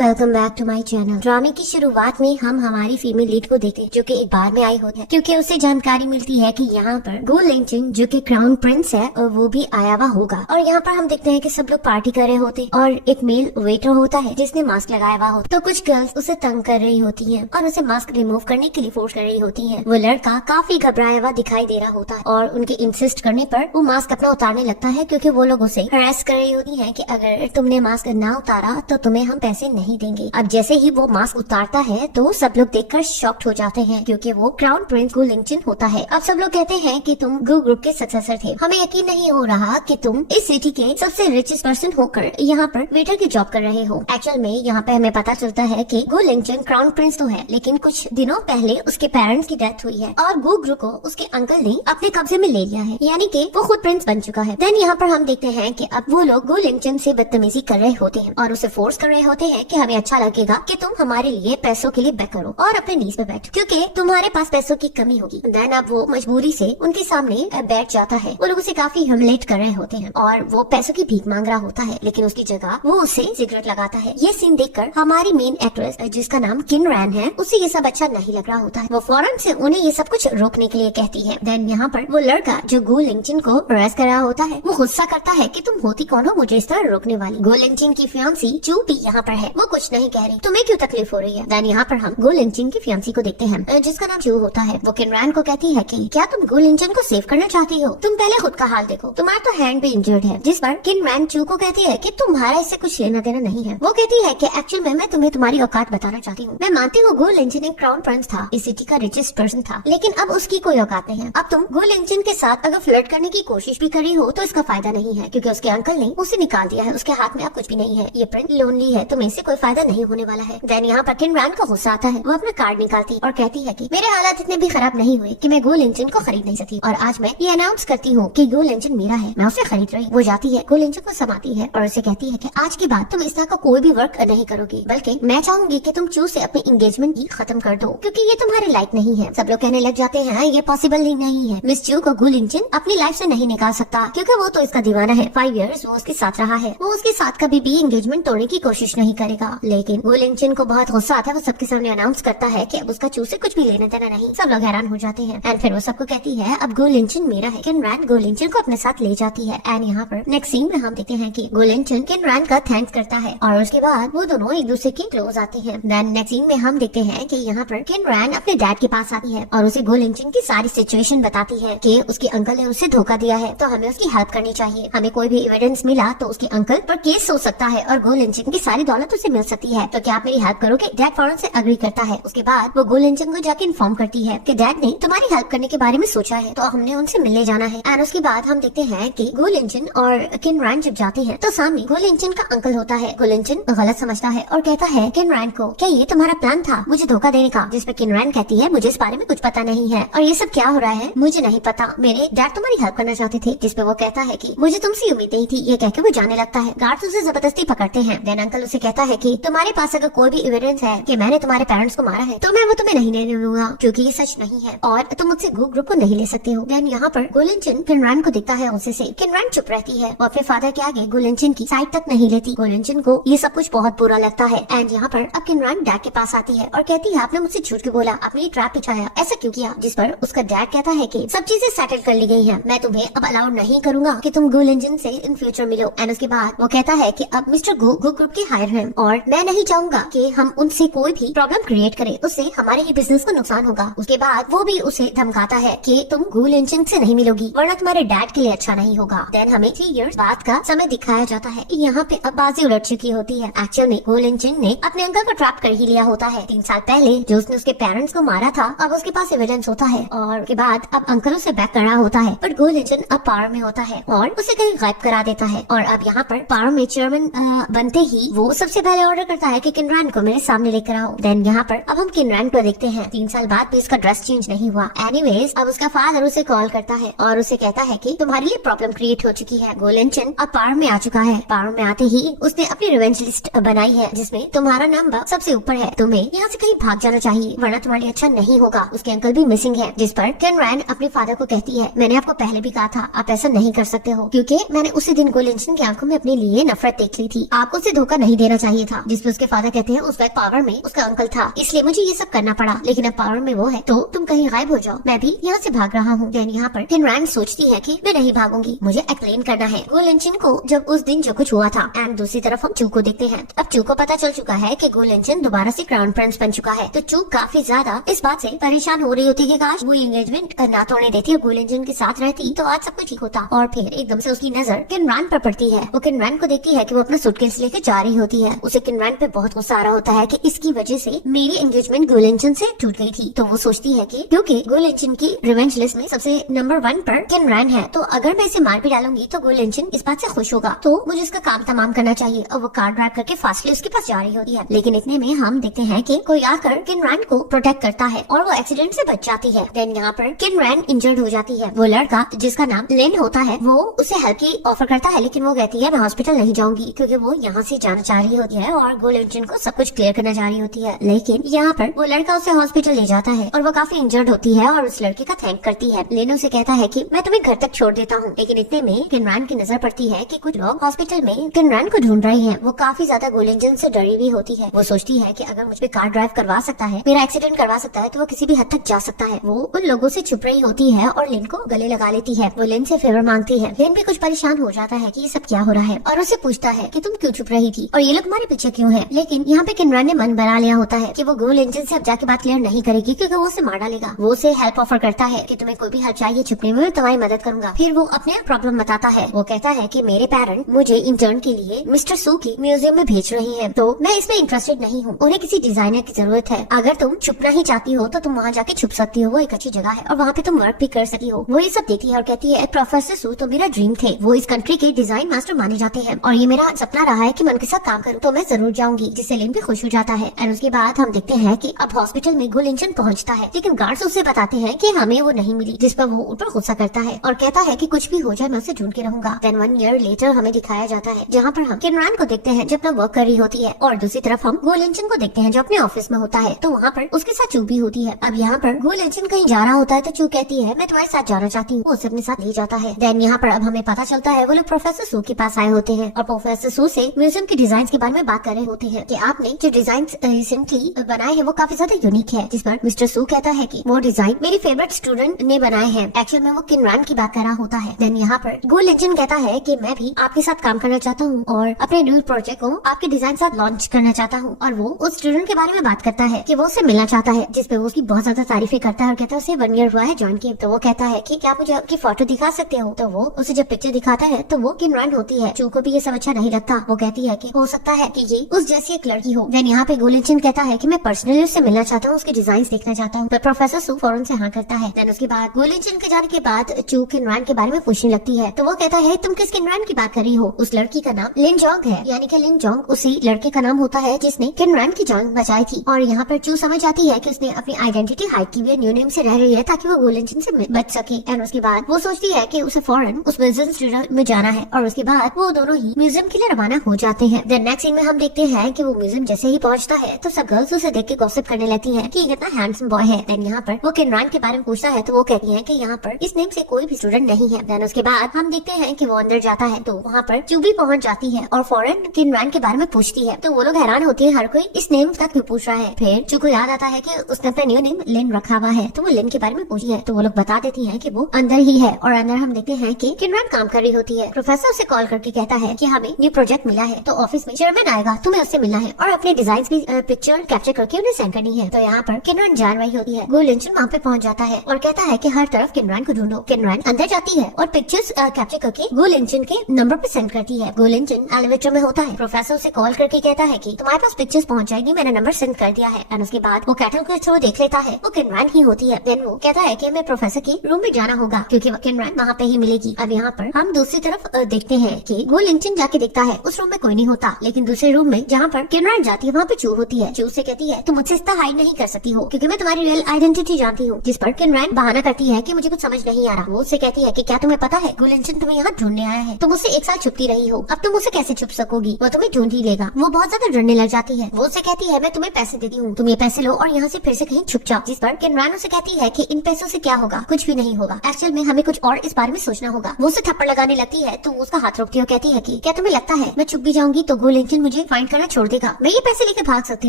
Welcome back to my channel. ड्रामे की शुरुआत में हम हमारी फीमेल लीड को देखते हैं जो कि एक बार में आई होती है क्योंकि उसे जानकारी मिलती है कि यहाँ पर गो लिंचन जो कि क्राउन प्रिंस है और वो भी आया हुआ होगा। और यहाँ पर हम देखते हैं कि सब लोग पार्टी कर रहे होते और एक मेल वेटर होता है जिसने मास्क लगाया हुआ होता। तो कुछ गर्ल्स उसे तंग कर रही होती है और उसे मास्क रिमूव करने के लिए फोर्स कर रही होती है। वो लड़का काफी घबराया हुआ दिखाई दे रहा होता है और उनके इंसिस्ट करने पर वो मास्क अपना उतारने लगता है क्योंकि वो लोग उसे हरास कर रही होती है कि अगर तुमने मास्क ना उतारा तो तुम्हें हम पैसे नहीं देंगे। अब जैसे ही वो मास्क उतारता है तो सब लोग देखकर शॉक्ड हो जाते हैं क्योंकि वो क्राउन प्रिंस गो लिंचन होता है। अब सब लोग कहते हैं कि तुम गो ग्रुप के सक्सेसर थे, हमें यकीन नहीं हो रहा कि तुम इस सिटी के सबसे रिचेस्ट पर्सन होकर यहाँ पर वेटर की जॉब कर रहे हो। एक्चुअल में यहाँ पे हमें पता चलता है कि गो लिंचन क्राउन प्रिंस तो है लेकिन कुछ दिनों पहले उसके पेरेंट्स की डेथ हुई है और गो ग्रुप को उसके अंकल ने अपने कब्जे में ले लिया है, यानी कि वो खुद प्रिंस बन चुका है। देन यहाँ पर हम देखते हैं कि अब वो लोग गो लिंचन से बदतमीजी कर रहे होते हैं और उसे फोर्स कर रहे होते हैं कि हमें अच्छा लगेगा कि तुम हमारे लिए पैसों के लिए बैक करो और अपने नीज पे बैठो क्योंकि तुम्हारे पास पैसों की कमी होगी। देन अब वो मजबूरी से उनके सामने बैठ जाता है। वो लोग उसे काफी ह्यूमिलेट कर रहे होते हैं और वो पैसों की भीख मांग रहा होता है लेकिन उसकी जगह वो उसे सिगरेट लगाता है। ये सीन देखकर हमारी मेन एक्ट्रेस जिसका नाम किन रैन है उसे ये सब अच्छा नहीं लग रहा होता है। वो फौरन से उन्हें ये सब कुछ रोकने के लिए कहती है। देन यहाँ पर वो लड़का जो गो लिंचन को हरास कर रहा होता है वो गुस्सा करता है कि तुम होती कौन हो मुझे इस तरह रोकने वाली। गो लिंचन की फियांसी चू भी यहाँ पर है, वो कुछ नहीं कह रही, तुम्हें क्यों तकलीफ हो रही है। देन यहाँ पर हम गो लिंचन की फियांसी को देखते हैं जिसका नाम चू होता है। वो किन रैन को कहती है कि क्या तुम गो लिंचन को सेव करना चाहती हो, तुम पहले खुद का हाल देखो, तुम्हारा तो हैंड भी इंजर्ड है। जिस पर किन रैन चू को कहती है कि तुम्हारा इससे कुछ लेना देना नहीं है। वो कहती है कि एक्चुअल में मैं तुम्हें तुम्हारी औकात बताना चाहती हूँ। मैं मानती हूँ गो लिंचन एक क्राउन प्रिंस था, इस सिटी का रिचेस्ट पर्सन था, लेकिन अब उसकी कोई औकात नहीं है। अब तुम गो लिंचन के साथ अगर फ्लर्ट करने की कोशिश भी करी हो तो इसका फायदा नहीं है क्योंकि उसके अंकल ने उसे निकाल दिया है, उसके हाथ में अब कुछ भी नहीं है। ये प्रिंस लोनली है, तुम्हें इससे कोई फायदा नहीं होने वाला है। देन यहाँ पर किन रैन को गुस्सा आता है। वो अपना कार्ड निकालती और कहती है कि मेरे हालात इतने भी खराब नहीं हुए कि मैं गो लिंचन को खरीद नहीं सकती और आज मैं ये अनाउंस करती हूँ कि गो लिंचन मेरा है, मैं उसे खरीद रही। वो जाती है, गो लिंचन को समाती है और उसे कहती है कि आज के बाद तुम इस तरह का कोई भी वर्क नहीं करोगी, बल्कि मैं चाहूंगी कि तुम चू से अपनी एंगेजमेंट की खत्म कर दो क्योंकि ये तुम्हारे लायक नहीं है। सब लोग कहने लग जाते हैं ये पॉसिबल ही नहीं है, मिस चू को गो लिंचन अपनी लाइफ से नहीं निकाल सकता क्योंकि वो तो इसका दीवाना है। 5 इयर्स वो उसके साथ रहा है, वो उसके साथ कभी भी एंगेजमेंट तोड़ने की कोशिश नहीं करेगा। लेकिन गो लिंचन को बहुत गुस्सा आता है, वो सबके सामने अनाउंस करता है कि अब उसका चू से कुछ भी लेना देना नहीं। सब लोग हैरान हो जाते हैं एंड फिर वो सबको कहती है अब गो लिंचन मेरा है। किन रैन गो लिंचन को अपने साथ ले जाती है एंड यहाँ पर नेक्स्ट सीन में हम देखते हैं कि गो लिंचन किन रैन का थैंक्स करता है और उसके बाद वो दोनों एक दूसरे के क्लोज आते हैं। देन नेक्स्ट सीन में हम देखते हैं कि यहाँ पर किन रैन अपने डैड के पास आती है और उसे गो लिंचन की सारी सिचुएशन बताती है कि उसके अंकल ने उसे धोखा दिया है तो हमें उसकी हेल्प करनी चाहिए। हमें कोई भी एविडेंस मिला तो उसके अंकल पर केस हो सकता है और गो लिंचन की सारी दौलत उसे मिल सकती है, तो क्या आप मेरी हेल्प करोगे। डैड फौरन से अग्री करता है। उसके बाद वो गो लिंचन को जाके इन्फॉर्म करती है कि डैड ने तुम्हारी हेल्प करने के बारे में सोचा है तो हमने उनसे मिलने जाना है। एंड उसके बाद हम देखते हैं कि गो लिंचन और किन रैन जब जाते हैं तो सामने गो लिंचन का अंकल होता है। गो लिंचन गलत समझता है और कहता है किन रैन को क्या ये तुम्हारा प्लान था मुझे धोखा देने का, जिस पर किन रैन कहती है मुझे इस बारे में कुछ पता नहीं है और ये सब क्या हो रहा है मुझे नहीं पता, मेरे डैड तुम्हारी हेल्प करना चाहते थे। जिस पे वो कहता है कि मुझे तुमसे उम्मीद नहीं थी। ये कहकर वो जाने लगता है। गार्ड्स उसे जबरदस्ती पकड़ते हैं। देन अंकल उसे कहता है कि तुम्हारे पास अगर कोई भी एविडेंस है कि मैंने तुम्हारे पेरेंट्स को मारा है तो मैं वो तुम्हें नहीं लेने दूंगा क्योंकि ये सच नहीं है और तुम मुझसे गो ग्रुप को नहीं ले सकते हो। देन यहाँ पर गो लिंचन किन रैन को दिखता है उनसे से किन रैन चुप रहती है और अपने फादर के आगे गो लिंचन की साइड तक नहीं लेती। गो लिंचन को ये सब कुछ बहुत बुरा लगता है एंड यहाँ पर अब किन रैन डैड के पास आती है और कहती है आपने मुझसे झूठ क्यों बोला, आपने ये ट्रैप बिछाया, ऐसा क्यों किया। जिस पर उसका डैड कहता है कि सब चीजें सेटल कर ली गई है, मैं तुम्हें अब अलाउड नहीं करूंगा कि तुम गो लिंचन से इन फ्यूचर मिलो। एंड उसके बाद वो कहता है कि अब मिस्टर गो ग्रुप के हायर हैं और मैं नहीं चाहूंगा कि हम उनसे कोई भी प्रॉब्लम क्रिएट करें, उससे हमारे ही बिजनेस को नुकसान होगा। उसके बाद वो भी उसे धमकाता है कि तुम गो लिंचन से नहीं मिलोगी वरना तुम्हारे डैड के लिए अच्छा नहीं होगा। देन हमें 3 इयर्स बाद का समय दिखाया जाता है। यहाँ पे अब बाजी उलट चुकी होती है। एक्चुअल में गो लिंचन ने अपने अंकल को ट्रैप कर ही लिया होता है। 3 साल पहले जो उसने उसके पेरेंट्स को मारा था अब उसके पास एविडेंस होता है और उसके बाद अब अंकल उसे बैक कर रहा होता है, बट गो लिंचन अब पावर में होता है और उसे कहीं गायब करा देता है। और अब यहाँ पर पावर में चेयरमैन बनते ही वो सबसे पहले ऑर्डर करता है कि किन रैन को मेरे सामने लेकर आओ। देन यहाँ पर अब हम किन रैन को देखते हैं। 3 साल बाद भी उसका ड्रेस चेंज नहीं हुआ। एनीवेज अब उसका फादर उसे कॉल करता है और उसे कहता है कि तुम्हारे लिए प्रॉब्लम क्रिएट हो चुकी है। गो लिंचन अब पावर में आ चुका है। पावर में आते ही उसने अपनी रिवेंज लिस्ट बनाई है जिसमें तुम्हारा नाम सबसे ऊपर है, तुम्हें यहाँ से कहीं भाग जाना चाहिए वरना तुम्हारे लिए अच्छा नहीं होगा। उसके अंकल भी मिसिंग है। जिस पर किन रैन अपने फादर को कहती है मैंने आपको पहले भी कहा था आप ऐसा नहीं कर सकते हो क्योंकि मैंने उसी दिन गो लिंचन की आंखों में अपने लिए नफरत देख ली थी, आपको उसे धोखा नहीं देना चाहिए था, जिसपे उसके फादर कहते हैं उस वक्त पावर में उसका अंकल था, इसलिए मुझे ये सब करना पड़ा, लेकिन अब पावर में वो है तो तुम कहीं गायब हो जाओ, मैं भी यहाँ से भाग रहा हूँ। देन यहाँ पर किनरान सोचती है कि मैं नहीं भागूंगी, मुझे एक्सप्लेन करना है गो लिंचन को जब उस दिन जो कुछ हुआ था। एंड दूसरी तरफ हम चू को देखते हैं। अब चू को पता चल चुका है कि गो लिंचन दोबारा से क्राउन प्रिंस बन चुका है, तो चू काफी ज्यादा इस बात से परेशान हो रही होती है कि काश वो एंगेजमेंट ना तोड़ने देती और गो लिंचन के साथ रहती तो आज सब कुछ ठीक होता। और फिर एकदम से उसकी नजर किनरान पर पड़ती है। वो किनरान को देखती है कि वो अपना सूटकेस लेके जा रही होती है। उसे किनरान पे बहुत गुस्सा आ रहा होता है कि इसकी वजह से मेरी एंगेजमेंट गो लिंचन से टूट गई थी। तो वो सोचती है कि क्योंकि गो लिंचन की रिवेंज लिस्ट में सबसे नंबर 1 पर किनरान है, तो अगर मैं इसे मार भी डालूंगी तो गो लिंचन इस बात से खुश होगा, तो मुझे इसका काम तमाम करना चाहिए। और वो कार ड्राइव करके फास्टली उसके पास जा रही होती है। लेकिन इतने में हम देखते हैं कि कोई आकर किनरान को प्रोटेक्ट करता है और वो एक्सीडेंट से बच जाती है। देन यहाँ पर किनरान इंजर्ड हो जाती है। वो लड़का जिसका नाम लिन होता है वो उसे हेल्प की ऑफर करता है, लेकिन वो कहती है मैं हॉस्पिटल नहीं जाऊंगी, क्योंकि वो यहाँ से जाना चाह रही होती है और गो लिंचन को सब कुछ क्लियर करना चाह रही होती है। लेकिन यहाँ पर वो लड़का उसे हॉस्पिटल ले जाता है और वो काफी इंजर्ड होती है और उस लड़के का थैंक करती है। लिन उसे कहता है कि मैं तुम्हें घर तक छोड़ देता हूँ। लेकिन इतने में किनरान की नजर पड़ती है कि कुछ लोग हॉस्पिटल में किनरान को ढूंढ रहे हैं। वो काफी ज्यादा गो लिंचन से डरी हुई होती है। वो सोचती है कि अगर मुझ पे कार ड्राइव करवा सकता है, मेरा एक्सीडेंट करवा सकता है, तो वो किसी भी हद तक जा सकता है। वो उन लोगों से छुप रही होती है और लिन को गले लगा लेती है। वो लिन से फेवर मांगती है। लिन भी कुछ परेशान हो जाता है कि ये सब क्या हो रहा है और उसे पूछता है कि तुम क्यों छुप रही थी और ये लोग हमारे पीछे क्यों है। लेकिन यहाँ पे किनरान ने मन बना लिया होता है कि वो गो लिंचन से अब जाके बात क्लियर नहीं करेगी, क्योंकि वो उसे मार डालेगा। वो उसे हेल्प ऑफर करता है कि तुम्हें कोई भी हेल्प चाहिए छुपने में, मैं तुम्हारी मदद करूंगा। फिर वो अपने प्रॉब्लम बताता है। वो कहता है कि मेरे पेरेंट मुझे इंटर्न के लिए मिस्टर सू की म्यूजियम में भेज रहे हैं, तो मैं इसमें इंटरेस्टेड नहीं हूँ। उन्हें किसी डिजाइनर की जरूरत है। अगर तुम छुपना ही चाहती हो तो तुम वहाँ जाके छुप सकती हो, वो एक अच्छी जगह है और वहाँ पे तुम वर्क भी कर सकती हो। वो ये सब देखती है और कहती है प्रोफेसर सू तो मेरा ड्रीम थे, वो इस कंट्री के डिजाइन मास्टर माने जाते हैं और ये मेरा सपना रहा है कि मैं उनके साथ काम करूँ, तो मैं जरूर जाऊंगी, जिससे लिन भी खुश हो जाता है। और उसके बाद हम देखते हैं कि अब हॉस्पिटल में गो लिंचन पहुँचता है, लेकिन गार्ड्स उसे बताते हैं कि हमें वो नहीं मिली, जिस पर वो ऊपर गुस्सा करता है और कहता है कि कुछ भी हो जाए मैं उसे ढूंढ के रहूंगा। देन 1 ईयर लेटर हमें दिखाया जाता है, जहाँ पर हम किनरान को देखते हैं जो अपना वर्क कर रही होती है और दूसरी तरफ हम गो लिंचन को देखते हैं जो अपने ऑफिस में होता है। तो वहाँ पर उसके साथ चू भी होती है। अब यहाँ पर गो लिंचन कहीं जा रहा होता है तो चू कहती है मैं तुम्हारे साथ जाना चाहती हूँ, वो उसे अपने साथ ले जाता है। देन यहाँ पर अब हमें पता चलता है वो लोग प्रोफेसर सू के पास आए होते हैं और प्रोफेसर सू से म्यूजियम के डिजाइन के बारे में बात कर रहे होते हैं कि आपने जो डिजाइन रिसेंटली बनाए हैं वो काफी ज्यादा यूनिक है। जिस पर मिस्टर सू कहता है कि वो डिजाइन मेरी फेवरेट स्टूडेंट ने बनाए हैं। एक्चुअल में वो किनरान की बात कर रहा होता है। देन यहाँ पर गो लिंचन कहता है कि मैं भी आपके साथ काम करना चाहता हूँ और अपने न्यू प्रोजेक्ट को आपके डिजाइन साथ लॉन्च करना चाहता हूँ। और वो उस स्टूडेंट के बारे में बात करता है कि वो उससे मिलना चाहता है, जिसपे वो उसकी बहुत ज्यादा तारीफें करता है और कहता है उसे 1 ईयर हुआ है ज्वाइन किए। तो वो कहता है कि क्या मुझे आपकी फोटो दिखा सकते हो। तो वो उसे जब पिक्चर दिखाता है तो वो किनरान होती है। चू को भी ये सब अच्छा नहीं लगता। वो कहती है कि हो सकता है कि ये उस जैसी एक लड़की हो। देन यहाँ पे गो लिंचन कहता है कि मैं पर्सनली उससे मिलना चाहता हूँ, उसके डिजाइन देखना चाहता हूँ। पर प्रोफेसर सू फौरन से हाँ करता है। देन उसके बाद गो लिंचन के जाने के बाद चू किनरान के बारे में पूछने लगती है। तो वो कहता है तुम किस किनरान की बात कर रही हो। उस लड़की का नाम लिन जोंग है, यानी कि लिन जोंग उसी लड़के का नाम होता है जिसने किनरान की जान बचाई थी। और यहाँ पर चू समझ आती है कि उसने अपनी आइडेंटिटी हाइड की हुई है, न्यू नेम से रह रही है ताकि वो गो लिंचन से बच सके। एंड उसके बाद वो सोचती है कि उसे फौरन उस म्यूजियम स्टूडियो में जाना है और उसके बाद वो दोनों ही म्यूजियम के लिए रवाना हो जाते हैं। देन नेक्स्ट सीन में हम देखते हैं कि वो म्यूजियम जैसे ही पहुंचता है तो सब गर्ल्स उसे देख के गॉसिप करने लगती हैं कि ये कितना हैंडसम बॉय है। देन यहाँ पर वो किनरान के बारे में पूछता है तो वो कहती है कि यहाँ पर इस नेम से कोई भी स्टूडेंट नहीं है। देन उसके बाद हम देखते हैं कि वो अंदर जाता है तो वहाँ पर चू भी पहुंच जाती है और फौरन किनरान के बारे में पूछती है। तो वो लोग हैरान होते हैं, हर कोई इस नेम तक क्यों पूछ रहा है। फिर चू को याद आता है कि उसने अपना न्यू नेम लिन रखा हुआ है, तो वो लिन के बारे में पूछी है। तो वो लोग बता देती है कि वो अंदर ही है और अंदर हम देखते हैं कि किनरान काम कर रही होती है। प्रोफेसर उसे कॉल करके कहता है कि हमें न्यू प्रोजेक्ट मिला है, तो ऑफिस में चेयरमैन आएगा, तुम्हें उससे मिलना है और अपने डिजाइन की पिक्चर कैप्चर करके उन्हें सेंड करनी है। तो यहाँ पर किनरान जान रही होती है। गो लिंचन वहाँ पे पहुँच जाता है और कहता है कि हर तरफ किनरान को ढूंढो। किनरान अंदर जाती है और पिक्चर्स कैप्चर करके गो लिंचन के नंबर पे सेंड करती है। गो लिंचन एलिवेटर में होता है। प्रोफेसर उसे कॉल करके कहता है कि तुम्हारे पास पिक्चर्स पहुँच जाएगी, मैंने नंबर सेंड कर दिया है। और उसके बाद वो कैटल के थ्रू देख लेता है, वो किनरान ही होती है। देन वो कहता है कि हमें प्रोफेसर के रूम में जाना होगा क्योंकि किनरान वहाँ पे ही मिलेगी। अब यहाँ पर हम दूसरी तरफ देखते हैं कि गो लिंचन जाके देखता है उस रूम में कोई नहीं होता, लेकिन दूसरे रूम में जहाँ पर किनरान जाती है वहाँ पे चू होती है। चू से कहती है तुम मुझसे इतना हाइड नहीं कर सकती हो क्योंकि मैं तुम्हारी रियल आइडेंटिटी जानती हूँ। जिस पर किनरान बहाना करती है कि मुझे कुछ समझ नहीं आ रहा। वो उससे कहती है कि क्या तुम्हें पता है गो लिंचन तुम्हें यहाँ ढूंढने आया है, तुम उससे 1 साल छुपती रही हो, अब तुम उससे कैसे छुप सकोगी, वो तुम्हें ढूंढ ही लेगा। वो बहुत ज्यादा डरने लग जाती है। वो उससे कहती है मैं तुम्हें पैसे देती हूँ, तुम ये पैसे लो और यहाँ से फिर से कहीं छुप जाओ। जिस पर किनरान उसे कहती है कि इन पैसों से क्या होगा, कुछ भी नहीं होगा, एक्चुअल में हमें कुछ और इस बारे में सोचना होगा। वो उसे थप्पड़ लगाने लगती है तो उसका हाथ रोकती है और कहती है कि क्या तुम्हें लगता है मैं छुप भी जाऊंगी तो गो लिंचन मुझे फाइंड करना छोड़ देगा। मैं ये पैसे लेके भाग सकती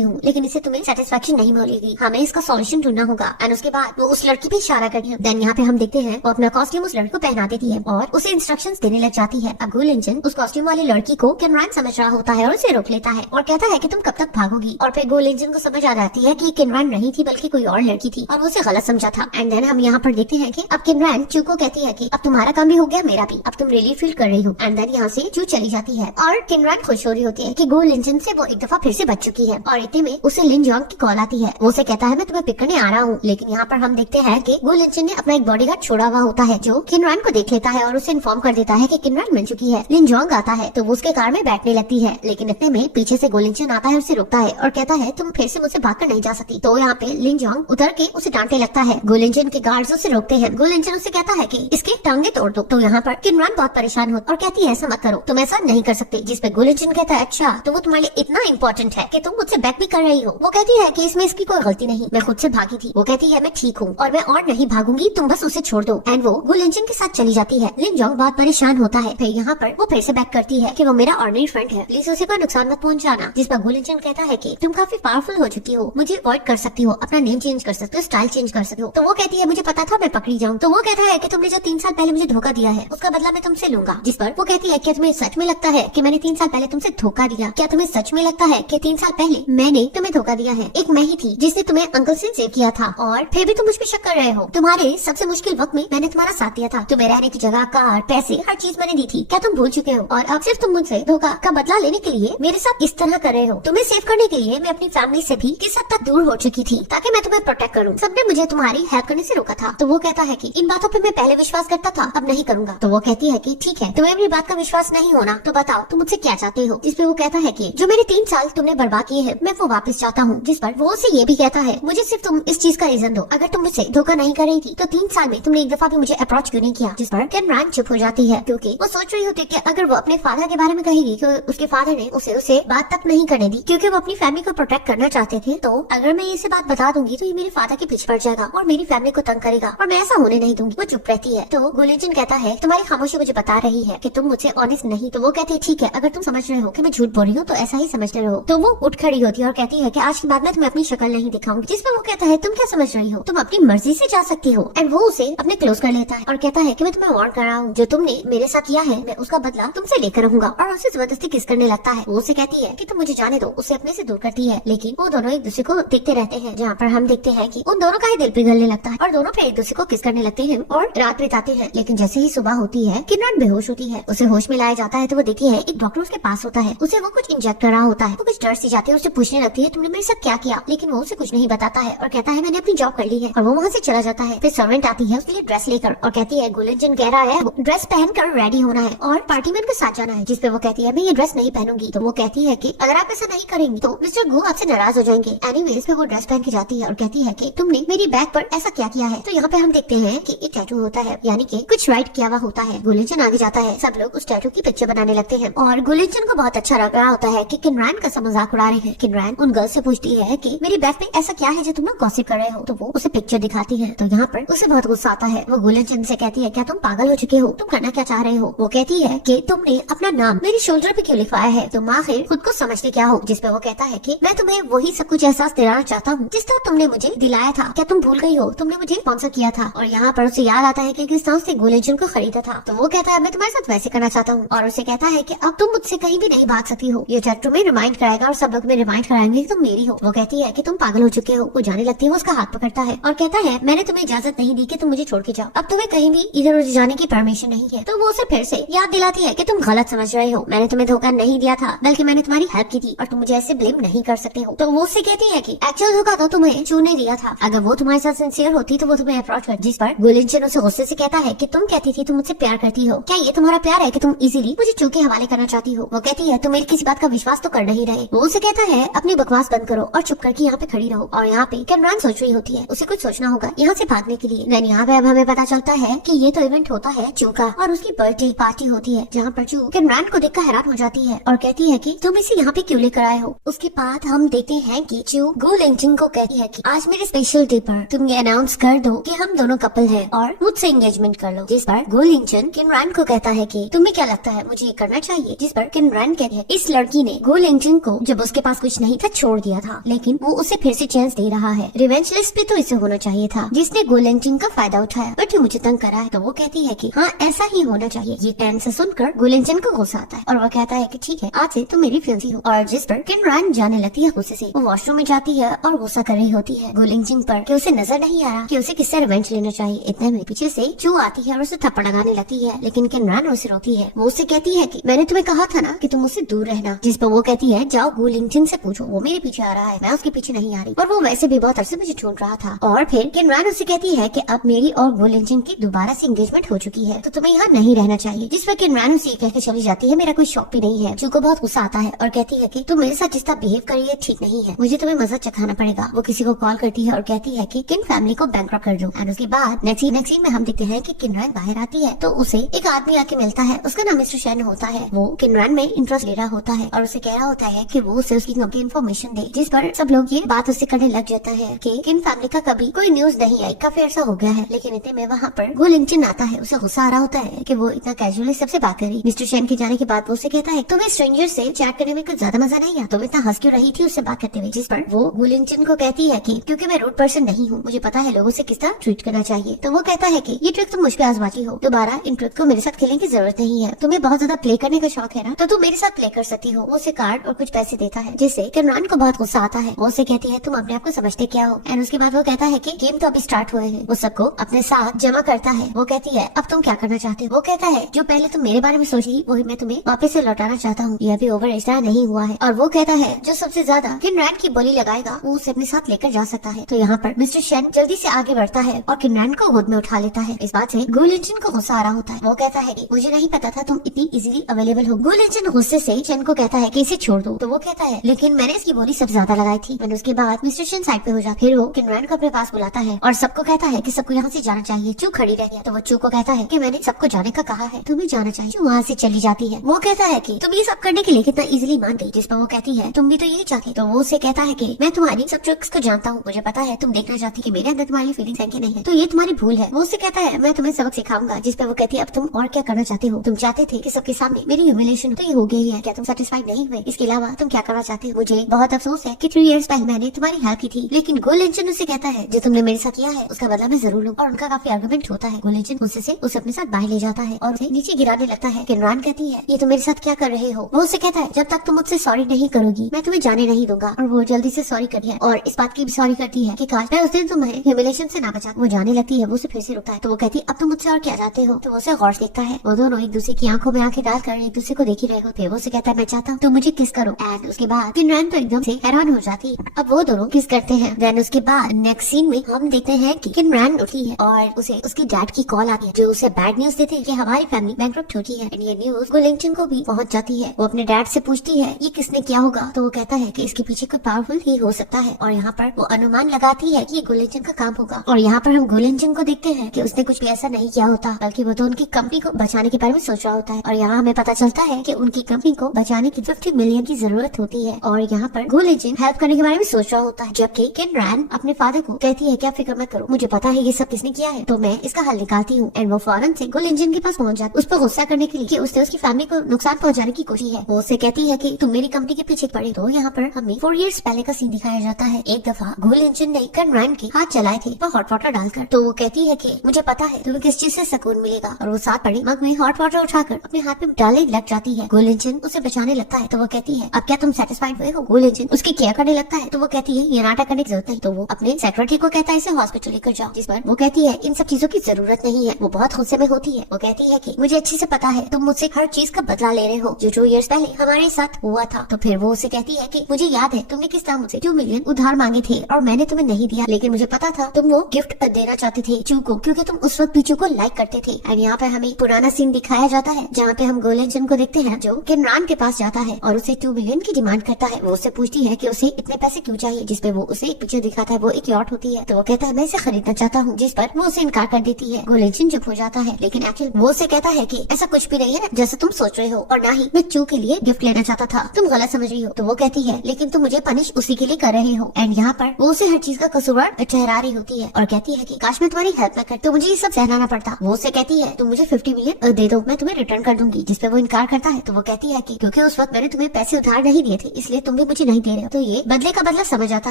हूँ, लेकिन इससे तुम्हें सेटिस्फेक्शन नहीं मिलेगी। हमें इसका सॉल्यूशन ढूंढना होगा। एंड उसके बाद वो उस लड़की पे इशारा करती है। देन यहाँ पे हम देखते हैं वो अपना कॉस्ट्यूम उस लड़की को पहना देती है और उसे इंस्ट्रक्शंस देने लग जाती है। अब गूल इंजन उस कॉस्ट्यूम वाली लड़की को किनरान समझ रहा होता है और उसे रोक लेता है और कहता है कि तुम कब तक भागोगी। और फिर गूल इंजन को समझ आ जाती है कि किनरान नहीं थी बल्कि कोई और लड़की थी और वो उसे गलत समझा था। एंड देन हम यहाँ पर देखते हैं कि अब किनरान चू को कहती है कि अब तुम्हारा काम भी हो गया, मेरा भी, अब तुम रिलीफ फील कर रही हो। एंड देन यहाँ से चू चली जाती है और किनरान खुश हो रही होती है कि गूल इंजन से वो एक दफा फिर से बच चुकी है। और इतने में उसे लिन जोंग की कॉल आती है। वो उसे कहता है मैं तुम्हें पिक करने आ रहा हूँ। लेकिन यहाँ पर हम देखते हैं कि गूल इंजन ने अपना एक बॉडीगार्ड छोड़ा हुआ होता है जो किनरान को देख लेता है और उसे इन्फॉर्म कर देता है कि किनरान मिल चुकी है। लिन जोंग आता है तो वो उसके कार में बैठने लगती है, लेकिन इतने में पीछे से गूल इंजन आता है, उसे रोकता है और कहता है तुम फिर से मुझसे भागकर नहीं जा सकती। तो यहाँ पे लिन जोंग उतर के उसे डांटने लगता है। गूल इंजन के गार्ड्स उसे रोकते हैं। गूल इंजन उसे कहता है कि इसके टांगे तोड़ दो। तो यहाँ पर किनरान बहुत परेशान हो और कहती है ऐसा मत करो, तुम ऐसा नहीं कर सकते। जिस पे गूल इंजन कहता है अच्छा तो वो तुम्हारे लिए इतना इम्पोर्टेंट है कि तुम मुझसे बैक भी कर रही हो। वो कहती है कि इसमें इसकी कोई गलती नहीं, मैं खुद से भागी थी। वो कहती है मैं ठीक हूँ और मैं और नहीं भागूंगी, तुम बस उसे छोड़ दो। एंड वो गूल इंजन के साथ चली जाती है। लिन जोंग बहुत परेशान होता है। फिर यहाँ पर वो फिर से बैक करती है कि वो मेरा ऑर्डिनरी फ्रेंड है, प्लीज उसे कोई नुकसान मत पहुंचाना। जिस पर गूल इंजन कहता है कि तुम काफी पावरफुल हो चुकी हो, मुझे अवॉइड कर सकती हो, अपना नेम चेंज कर सकते हो, स्टाइल चेंज कर सकते हो। तो वो कहती है मुझे पता था मैं पकड़ी जाऊँ। तो वो कहता है कि तुमने जो 3 साल पहले मुझे धोखा दिया है उसका बदला मैं तुमसे लूंगा। जिस पर वो कहती है क्या तुम्हें सच में लगता है कि मैंने 3 साल पहले तुमसे धोखा दिया? क्या तुम्हें सच में लगता है कि 3 साल पहले मैंने तुम्हें धोखा दिया है? एक मैं ही थी जिसने तुम्हें अंकल से सेव किया था और फिर भी तुम मुझ पर शक कर रहे हो। तुम्हारे सबसे मुश्किल वक्त में मैंने तुम्हारा साथ दिया था, तुम्हें रहने की जगह, कार, पैसे, हर चीज मैंने दी थी। क्या तुम भूल चुके हो? और अब सिर्फ तुम मुझसे धोखा का बदला लेने के लिए मेरे साथ इस तरह कर रहे हो। तुम्हें सेव करने के लिए मैं अपनी फैमिली से भी किस हद तक दूर हो चुकी थी ताकि मैं तुम्हें प्रोटेक्ट करूँ। सबने मुझे तुम्हारी हेल्प करने से रोका था। तो वो कहता है कि इन बातों पे मैं पहले विश्वास करता था, अब नहीं करूंगा। तो वो कहती है कि ठीक है, तुम्हें मेरी बात का विश्वास नहीं होना तो बताओ तुम मुझसे क्या चाहते हो? जिसपे वो कहता है कि जो मेरे 3 साल तुमने बर्बाद किए हैं मैं वो वापस चाहता हूँ। जिस पर वो उसे ये भी कहता है मुझे सिर्फ तुम इस चीज का रीजन दो, अगर तुम मुझसे धोखा नहीं कर रही थी तो 3 साल में तुमने एक दफा भी मुझे अप्रोच क्यों नहीं किया? जिस पर किनरान चुप हो जाती है क्योंकि वो सोच रही होती है कि अगर वो अपने फादर के बारे में कहेगी कि उसके फादर ने उसे बात तक नहीं करने दी क्योंकि वो अपनी फैमिली को प्रोटेक्ट करना चाहते थे, तो अगर मैं ये बात बता दूंगी तो ये मेरे फादर के पीछे पड़ जाएगा और मेरी फैमिली को तंग करेगा और मैं ऐसा होने नहीं दूंगी। वो चुप रहती है। तो गूल इंजन कहता है तुम्हारी खामोशी मुझे बता रही है कि तुम मुझसे ऑनेस्ट नहीं। तो वो कहती है ठीक है, अगर तुम समझ रहे हो कि मैं झूठ बोल रही हूँ तो ऐसा ही समझते रहो। तो वो उठ खड़ी होती है और कहती है कि आज के बाद मैं तुम्हें अपनी शक्ल नहीं दिखाऊंगी। जिस पर वो कहता है तुम क्या समझ रही हो, तुम अपनी मर्जी से जा सकती हो। एंड वो उसे अपने क्लोज कर लेता है और कहता है कि मैं तुम्हें वार्न कर रहा हूँ, जो तुमने मेरे साथ किया है मैं उसका बदला तुमसे लेकर रहूंगा। और उसे जबरदस्ती किस करने लगता है। वो उसे कहती है कि तुम मुझे जाने दो, उसे अपने से दूर करती है। लेकिन वो दोनों एक दूसरे को देखते रहते हैं, जहाँ पर हम देखते हैं कि उन दोनों का ही दिल पिघलने लगता है और दोनों फिर एक दूसरे को किस करने लगते हैं और रात बिताते हैं। लेकिन जैसे ही सुबह होती है किनरान बेहोश होती है। उसे होश में लाया जाता है तो वो देखती है एक डॉक्टर उसके पास होता है। उसे वो कुछ इंजेक्ट कर रहा होता है। वो कुछ डर सी जाती है, उससे पूछने लगती है तुमने मेरे साथ क्या किया? लेकिन वो उसे कुछ नहीं बताता है और कहता है मैंने अपनी जॉब कर ली है। और वो वहाँ से चला जाता है। फिर सर्वेंट आती है उसके लिए ड्रेस लेकर और कहती है गूल इंजन कह रहा है ड्रेस पहनकर रेडी होना है और पार्टी में उनके साथ जाना है। जिसपे वो कहती है मैं ये ड्रेस नहीं पहनूंगी। तो वो कहती है कि अगर आप ऐसा नहीं करेंगी तो मिस्टर गू आपसे नाराज हो जाएंगे। एनीवेज पे वो ड्रेस पहन के जाती है और कहती है कि तुमने मेरी बैग पर ऐसा क्या किया है? तो यहाँ पे हम देखते हैं कि एक टैटू होता है, यानी कि कुछ राइट किया हुआ होता है। गूल इंजन आगे जाता है, सब लोग उस टैटू की पिक्चर बनाने लगते हैं और गूल इंजन को बहुत अच्छा लग रहा होता है कि किनरान का मजाक उड़ा रहे हैं। किनरान उन गर्ल्स से पूछती है कि मेरी बैग में ऐसा क्या है जो तुम लोग गॉसिप कर रहे हो? तो वो उसे पिक्चर दिखाती है। तो यहाँ पर उसे बहुत गुस्सा आता है। वो गूल इंजन से कहती है क्या तुम पागल हो चुके हो? तुम करना क्या चाह रहे हो? वो कहती है कि तुमने अपना नाम मेरे शोल्डर पे क्यों लिखवाया है? तुम आखिर खुद को समझते क्या हो? जिसपे वो कहता है कि मैं तुम्हें वही सब कुछ एहसास दिलाना चाहता हूँ जिस तरह तुमने मुझे दिलाया था। क्या तुम भूल गई हो? तुमने मुझे स्पॉन्सर किया था। और यहाँ पर उसे याद आता है कि किस तरह से गूल इंजन को खरीदा था। तो वो कहता है मैं तुम्हारे साथ वैसे करना चाहता हूँ और उसे कहता है कि अब तुम मुझसे कहीं भी नहीं भाग सकती हो। ये टैटू में रिमाइंड कराएगा और सब लोग में रिमाइंड कराएंगे कि तुम मेरी हो। वो कहती है कि तुम पागल हो चुके हो। वो जाने लगती है, वो उसका हाथ पकड़ता है और कहता है मैंने तुम्हें इजाजत नहीं दी कि तुम मुझे छोड़ के जाओ। अब तुम्हें कहीं भी इधर उधर जाने की परमिशन नहीं है। तो वो उसे फिर से याद दिलाती है कि तुम गलत समझ रहे हो, मैंने तुम्हें धोखा नहीं दिया था बल्कि मैंने तुम्हारी हेल्प की थी और तुम मुझे ऐसे ब्लेम नहीं कर सकते हो। तो वो उससे कहती है कि एक्चुअल धोखा तो तुम्हें चू ने दिया था, अगर वो तुम्हारे साथ सिंसियर होती तो वो तुम्हें अप्रोच कर। जिस पर गूल इंजन उसे गुस्से से कहता है कि तुम कहती थी तुम मुझसे प्यार करती हो, क्या ये तुम्हारा प्यार है कि तुम इजीली मुझे चू के हवाले करना चाहती हो? वो कहती है तुम मेरी किसी बात का विश्वास तो कर नहीं रहे। वो उसे कहता है अपनी बकवास बंद करो और चुप करके यहाँ पे खड़ी रहो। और यहाँ पे किनरान सोच रही होती है उसे कुछ सोचना होगा यहाँ से भागने के लिए। देन यहाँ पे अब हमें पता चलता है कि ये तो इवेंट होता है चू का और उसकी बर्थडे पार्टी होती है, जहाँ पर चू किनरान को देखकर हैरान हो जाती है और कहती है कि तुम इसे यहाँ पे क्यों लेकर आए हो? उसके बाद हम देखते हैं कि चू गूल इंजन को कहती है कि आज मेरे स्पेशल डे पर तुम ये अनाउंस कर दो कि हम दोनों कपल हैं और मुझसे एंगेजमेंट कर लो। जिस पर गूल इंजन किनरान को कहता है कि तुम्हें क्या लगता है मुझे ये करना चाहिए? जिस पर किनरान कहते हैं इस लड़की ने गो लिंगजिन को जब उसके पास कुछ नहीं था छोड़ दिया था, लेकिन वो उसे फिर से चांस दे रहा है। रिवेंज लिस्ट पे तो इसे होना चाहिए था जिसने गो लिंगजिन का फायदा उठाया, बट मुझे तंग करा है। तो वो कहती है कि हाँ ऐसा ही होना चाहिए। ये टैन से सुनकर गो लिंगजिन को गुस्सा आता है और वो कहता है कि ठीक है आज से तुम मेरी फियांसी हो। और जिस पर किन रैन जाने लगती है गुस्से से। वो वॉशरूम में जाती है और गुस्सा कर रही होती है गो लिंगजिन पर कि उसे नजर नहीं आ रहा कि उसे किससे रिवेंज लेना चाहिए। इतने में पीछे से चू आती है और उसे थप्पड़ लगाने लगती है, लेकिन किन रैन उसे रोकती है। वो उसे कहती है कि मैंने तुम्हें कहा था ना कि तुम मुझसे दूर रहना। जिस पर वो कहती है जाओ गो लिंगजिन से पूछो, वो मेरे पीछे आ रहा है, मैं उसके पीछे नहीं आ रही। और वो वैसे भी बहुत अरसे मुझे ढूंढ रहा था। और फिर किन रैन उसे कहती है कि अब मेरी और गो लिंगजिन की दोबारा से एंगेजमेंट हो चुकी है, तो तुम्हें यहाँ नहीं रहना चाहिए। जिस पर किन रैन उसे कहकर चली जाती है मेरा कोई शौक भी नहीं है। चू को बहुत गुस्सा आता है और कहती है कि तुम मेरे साथ जिस तरह बिहेव कर रही है ठीक नहीं है, मुझे तुम्हें मजा चखाना पड़ेगा। वो किसी को कॉल करती है और कहती है कि किन फैमिली को बैंकरप्ट कर दो। एंड उसके बाद नेक्स्ट सीन में हम देखते हैं कि किन रैन बाहर आती है तो उसे एक आदमी आके मिलता है, उसका नाम मिस्टर शेन होता है। वो किन रैन में इंटरेस्ट ले रहा होता है और उसे कह रहा होता है कि वो उसे उसकी इन्फॉर्मेशन दे। जिस पर सब लोग ये बात उससे करने लग जाता है कि किन फैमिली का कभी कोई न्यूज नहीं आई, काफी ऐसा हो गया है। लेकिन इतने में वहाँ पर गो लिंगजिन आता है, उसे गुस्सा आ रहा होता है कि वो इतना कैजुअली सबसे बात करी। मिस्टर शेन के जाने के बाद वो उसे कहता है तुम्हें स्ट्रेंजर से चैट करने में कुछ ज्यादा मजा नहीं आया, तुम इतना हंस क्यों रही थी उससे बात करते हुए। जिस पर वो गो लिंगजिन को कहती है कि क्योंकि मैं रूड पर्सन नहीं हूँ, मुझे पता है लोगों से किस तरह ट्रीट करना चाहिए। तो वो कहता है कि ये ट्रिक तुम मुझ पे आजमाती हो, दोबारा इन ट्रिक को मेरे साथ खेलने की जरूरत नहीं है। तुम्हें बहुत ज्यादा प्ले करने का शौक है ना, तो तुम मेरे साथ प्ले कर सकती हो। वो उसे कार्ड और कुछ पैसे देता है, जिससे किमरान को बहुत गुस्सा आता है। वो उसे कहती है तुम अपने आप को समझते क्या हो। एंड उसके बाद वो कहता है कि गेम तो अभी स्टार्ट हुए हैं। वो सबको अपने साथ जमा करता है। वो कहती है अब तुम क्या करना चाहते हो। वो कहता है जो पहले तुम मेरे बारे में सोची वही मैं तुम्हें वापस से लौटाना चाहता हूँ, यह भी ओवर ऐसा नहीं हुआ है। और वो कहता है जो सबसे ज्यादा किमरान की बोली लगाएगा वो उसे अपने साथ लेकर जा सकता है। तो यहाँ पर मिस्टर शेन जल्दी से आगे बढ़ता है और किमरान को गोद में उठा लेता है। इस बात से गो लिंगजिन को गुस्सा आ रहा होता है। वो कहता है कि मुझे नहीं पता था तुम इतनी इजीली अवेलेबल हो। गो लिंगजिन गुस्से से शेन को कहता है कि इसे छोड़ दो। तो वो कहता है लेकिन मैंने इसकी बोली सबसे ज्यादा लगाई थी। मैंने उसके बाद मिस्टर शेन साइड पे हो जाता, फिर वो किमरान को अपने पास बुलाता है और सबको कहता है कि सबको यहाँ से जाना चाहिए। चू खड़ी रह गया। तो वो चू को कहता है कि मैंने सबको जाने का कहा है, तुम्हें जाना चाहिए। चू वहाँ से चली जाती है। वो कहता है कि तुम ये सब करने के लिए कितना इजीली मान गई। जिस पर वो कहती है तुम भी तो यही चाहती। तो वो उसे कहता है कि मैं तुम्हारी सब ट्रिक्स को जानता हूँ, मुझे पता है तुम देखना चाहती कि मेरे अंदर तुम्हारी फीलिंग्स है कि नहीं है, तो ये तुम्हारी भूल है। वो उसे कहता है मैं तुम्हें सबक सिखाऊंगा। जिस पे वो कहती है अब तुम और क्या करना चाहते हो, तुम चाहते थे कि सबके सामने मेरी ह्यूमिलेशन, तो ये हो गई है, क्या तुम सेटिस्फाइड नहीं हुए? इसके अलावा तुम क्या करना चाहते हो? मुझे बहुत अफसोस है कि 3 इयर्स पहले मैंने तुम्हारी हेल्प की थी, लेकिन गो लिंगजिन उसे कहता है जो तुमने मेरे साथ किया है उसका बदला मैं जरूर लूं। और उनका काफी आर्गुमेंट होता है। गो लिंगजिन गुस्से से उसे अपने साथ बाहर ले जाता है और उसे नीचे गिराने लगता है। किमरान कहती है ये तुम मेरे साथ क्या कर रहे हो। वो उसे कहता है जब तक तुम मुझसे सॉरी नहीं करोगी मैं तुम्हें जाने नहीं दूंगा। और वो जल्दी से सॉरी करती है और इस बात की भी सॉरी करती है कि काश मैं उस दिन तुम्हें ह्यूमिलेशन से ना बचा। वो जाने लगती है। वो उसे फिर से रुकता है। तो वो कहती है अब तुम मुझसे और क्या चाहते हो। तो वो उसे गौर से देखता है। वो दोनों एक दूसरे की आंखों में आंखें डालकर एक दूसरे को देख ही रहे होते। वो उसे कहता है मैं चाहता हूँ तुम मुझे किस करो। एंड उसके बाद किमरान तो एकदम से हैरान हो जाती है। अब वो दोनों किस करते हैं। देन उसके बाद नेक्स्ट सीन में हम देखते हैं कि किमरान उठी है और उसे उसकी डैड की कॉल आती है जो उसे बैड न्यूज देते हैं कि हमारी फैमिली बैंकरप्ट हो गई है। एंड ये न्यूज गो लिंगजिन को भी पहुंच जाती है। वो अपने डैड से पूछती है ये किसने किया होगा। तो वो कहता है कि इसके पीछे कोई पावरफुल ही हो सकता है। और यहाँ पर वो अनुमान लगाती है कि ये गो लिंगजिन का काम होगा। और यहाँ पर हम गो लिंगजिन को देखते हैं कि उसने कुछ भी ऐसा नहीं किया होता, बल्कि वो तो उनकी कंपनी को बचाने के बारे में सोच रहा होता है। और यहाँ हमें पता चलता है कि उनकी कंपनी को बचाने की 50 मिलियन की जरूरत होती है। और यहाँ पर गो लिंगजिन हेल्प करने के बारे में सोच रहा होता है, जबकि किमरान अपने फादर को कहती है क्या फिक्र मत करो, मुझे पता है ये सब किसने किया है, तो मैं इसका हल निकालती हूँ। एंड वो फौरन से गो लिंगजिन के पास पहुंच जाती, उस पर गुस्सा करने के लिए कि उसने उसकी फैमिली को नुकसान पहुंचाने की कोशिश है। वो उससे कहती है कि तुम मेरी कंपनी के पीछे पड़े। तो यहाँ पर हमें 4 इयर्स पहले का सीन दिखाया जाता है। एक दफा गो लिंगजिन ने किमरान के हाथ चलाए थे वो हॉट वाटर डालकर। तो वो कहती है कि मुझे पता है तुम्हें किस चीज से सुकून मिलेगा। और वो साथ पड़े मग में हॉट वाटर उठाकर अपने हाथ में डालने लग जाती है। गो लिंगजिन उसे बचाने लगता है। तो वो कहती है अब क्या तुम सेटिस्फाइड हुए हो। गो लिंगजिन उसकी केयर करने लगता है। तो वो कहती है ये नाटक करने की जरूरत नहीं। तो वो अपने सेक्रेटरी को कहता है इसे हॉस्पिटल लेकर जाओ। जिस पर वो कहती है इन सब चीजों की जरूरत नहीं है। वो बहुत गुस्से में होती है। वो कहती है कि मुझे अच्छे से पता है तुम मुझसे हर चीज का बदला ले रहे हो जो 2 इयर्स पहले हमारे साथ हुआ था। तो फिर वो उसे कहती है कि मुझे याद है तुमने किस तरह मुझसे 2 मिलियन उधार मांगे थे और मैंने तुम्हें नहीं दिया, लेकिन मुझे पता था तुम वो गिफ्ट देना चाहते थे चू को, क्योंकि तुम उस वक्त भी चू को लाइक करते थे। एंड यहाँ पे हमें पुराना सीन दिखाया जाता है जहाँ पे हम गो लिंगजिन को देखते हैं जो किमरान के पास जाता है और उसे 2 मिलियन की डिमांड करता है। वो उससे पूछती है कि उसे इतने पैसे क्यों चाहिए। जिसपे वो उसे एक पिक्चर दिखाता है, वो एक यॉट होती है। तो वो कहता है मैं इसे खरीदना चाहता हूँ। जिस पर वो उसे इनकार कर देती है। गो लिंगजिन चुप हो जाता है, लेकिन एक्चुअली वो उसे कहता है कि ऐसा कुछ भी नहीं है जैसा तुम सोच रहे हो, और ना ही मैं चू के लिए गिफ्ट लेना चाहता था, तुम गलत समझ रही हो। तो वो कहती है लेकिन तुम मुझे पनिश उसी के लिए कर रहे हो। एंड यहाँ पर वो उसे हर चीज का कसूरवार ठहरा रही होती है और कहती है कि काश मैं तुम्हारी हेल्प न कर तो मुझे ये सब सहना न पड़ता। वो उसे कहती है तुम मुझे 50 मिलियन दे दो, मैं तुम्हें रिटर्न कर दूंगी। जिसपे वो इनकार करता है। तो वो कहती है कि क्योंकि क्योंकि उस वक्त मैंने तुम्हें पैसे उधार नहीं दिए थे, इसलिए तुम भी मुझे नहीं दे रहे हो। तो ये बदले का बदला समझ आता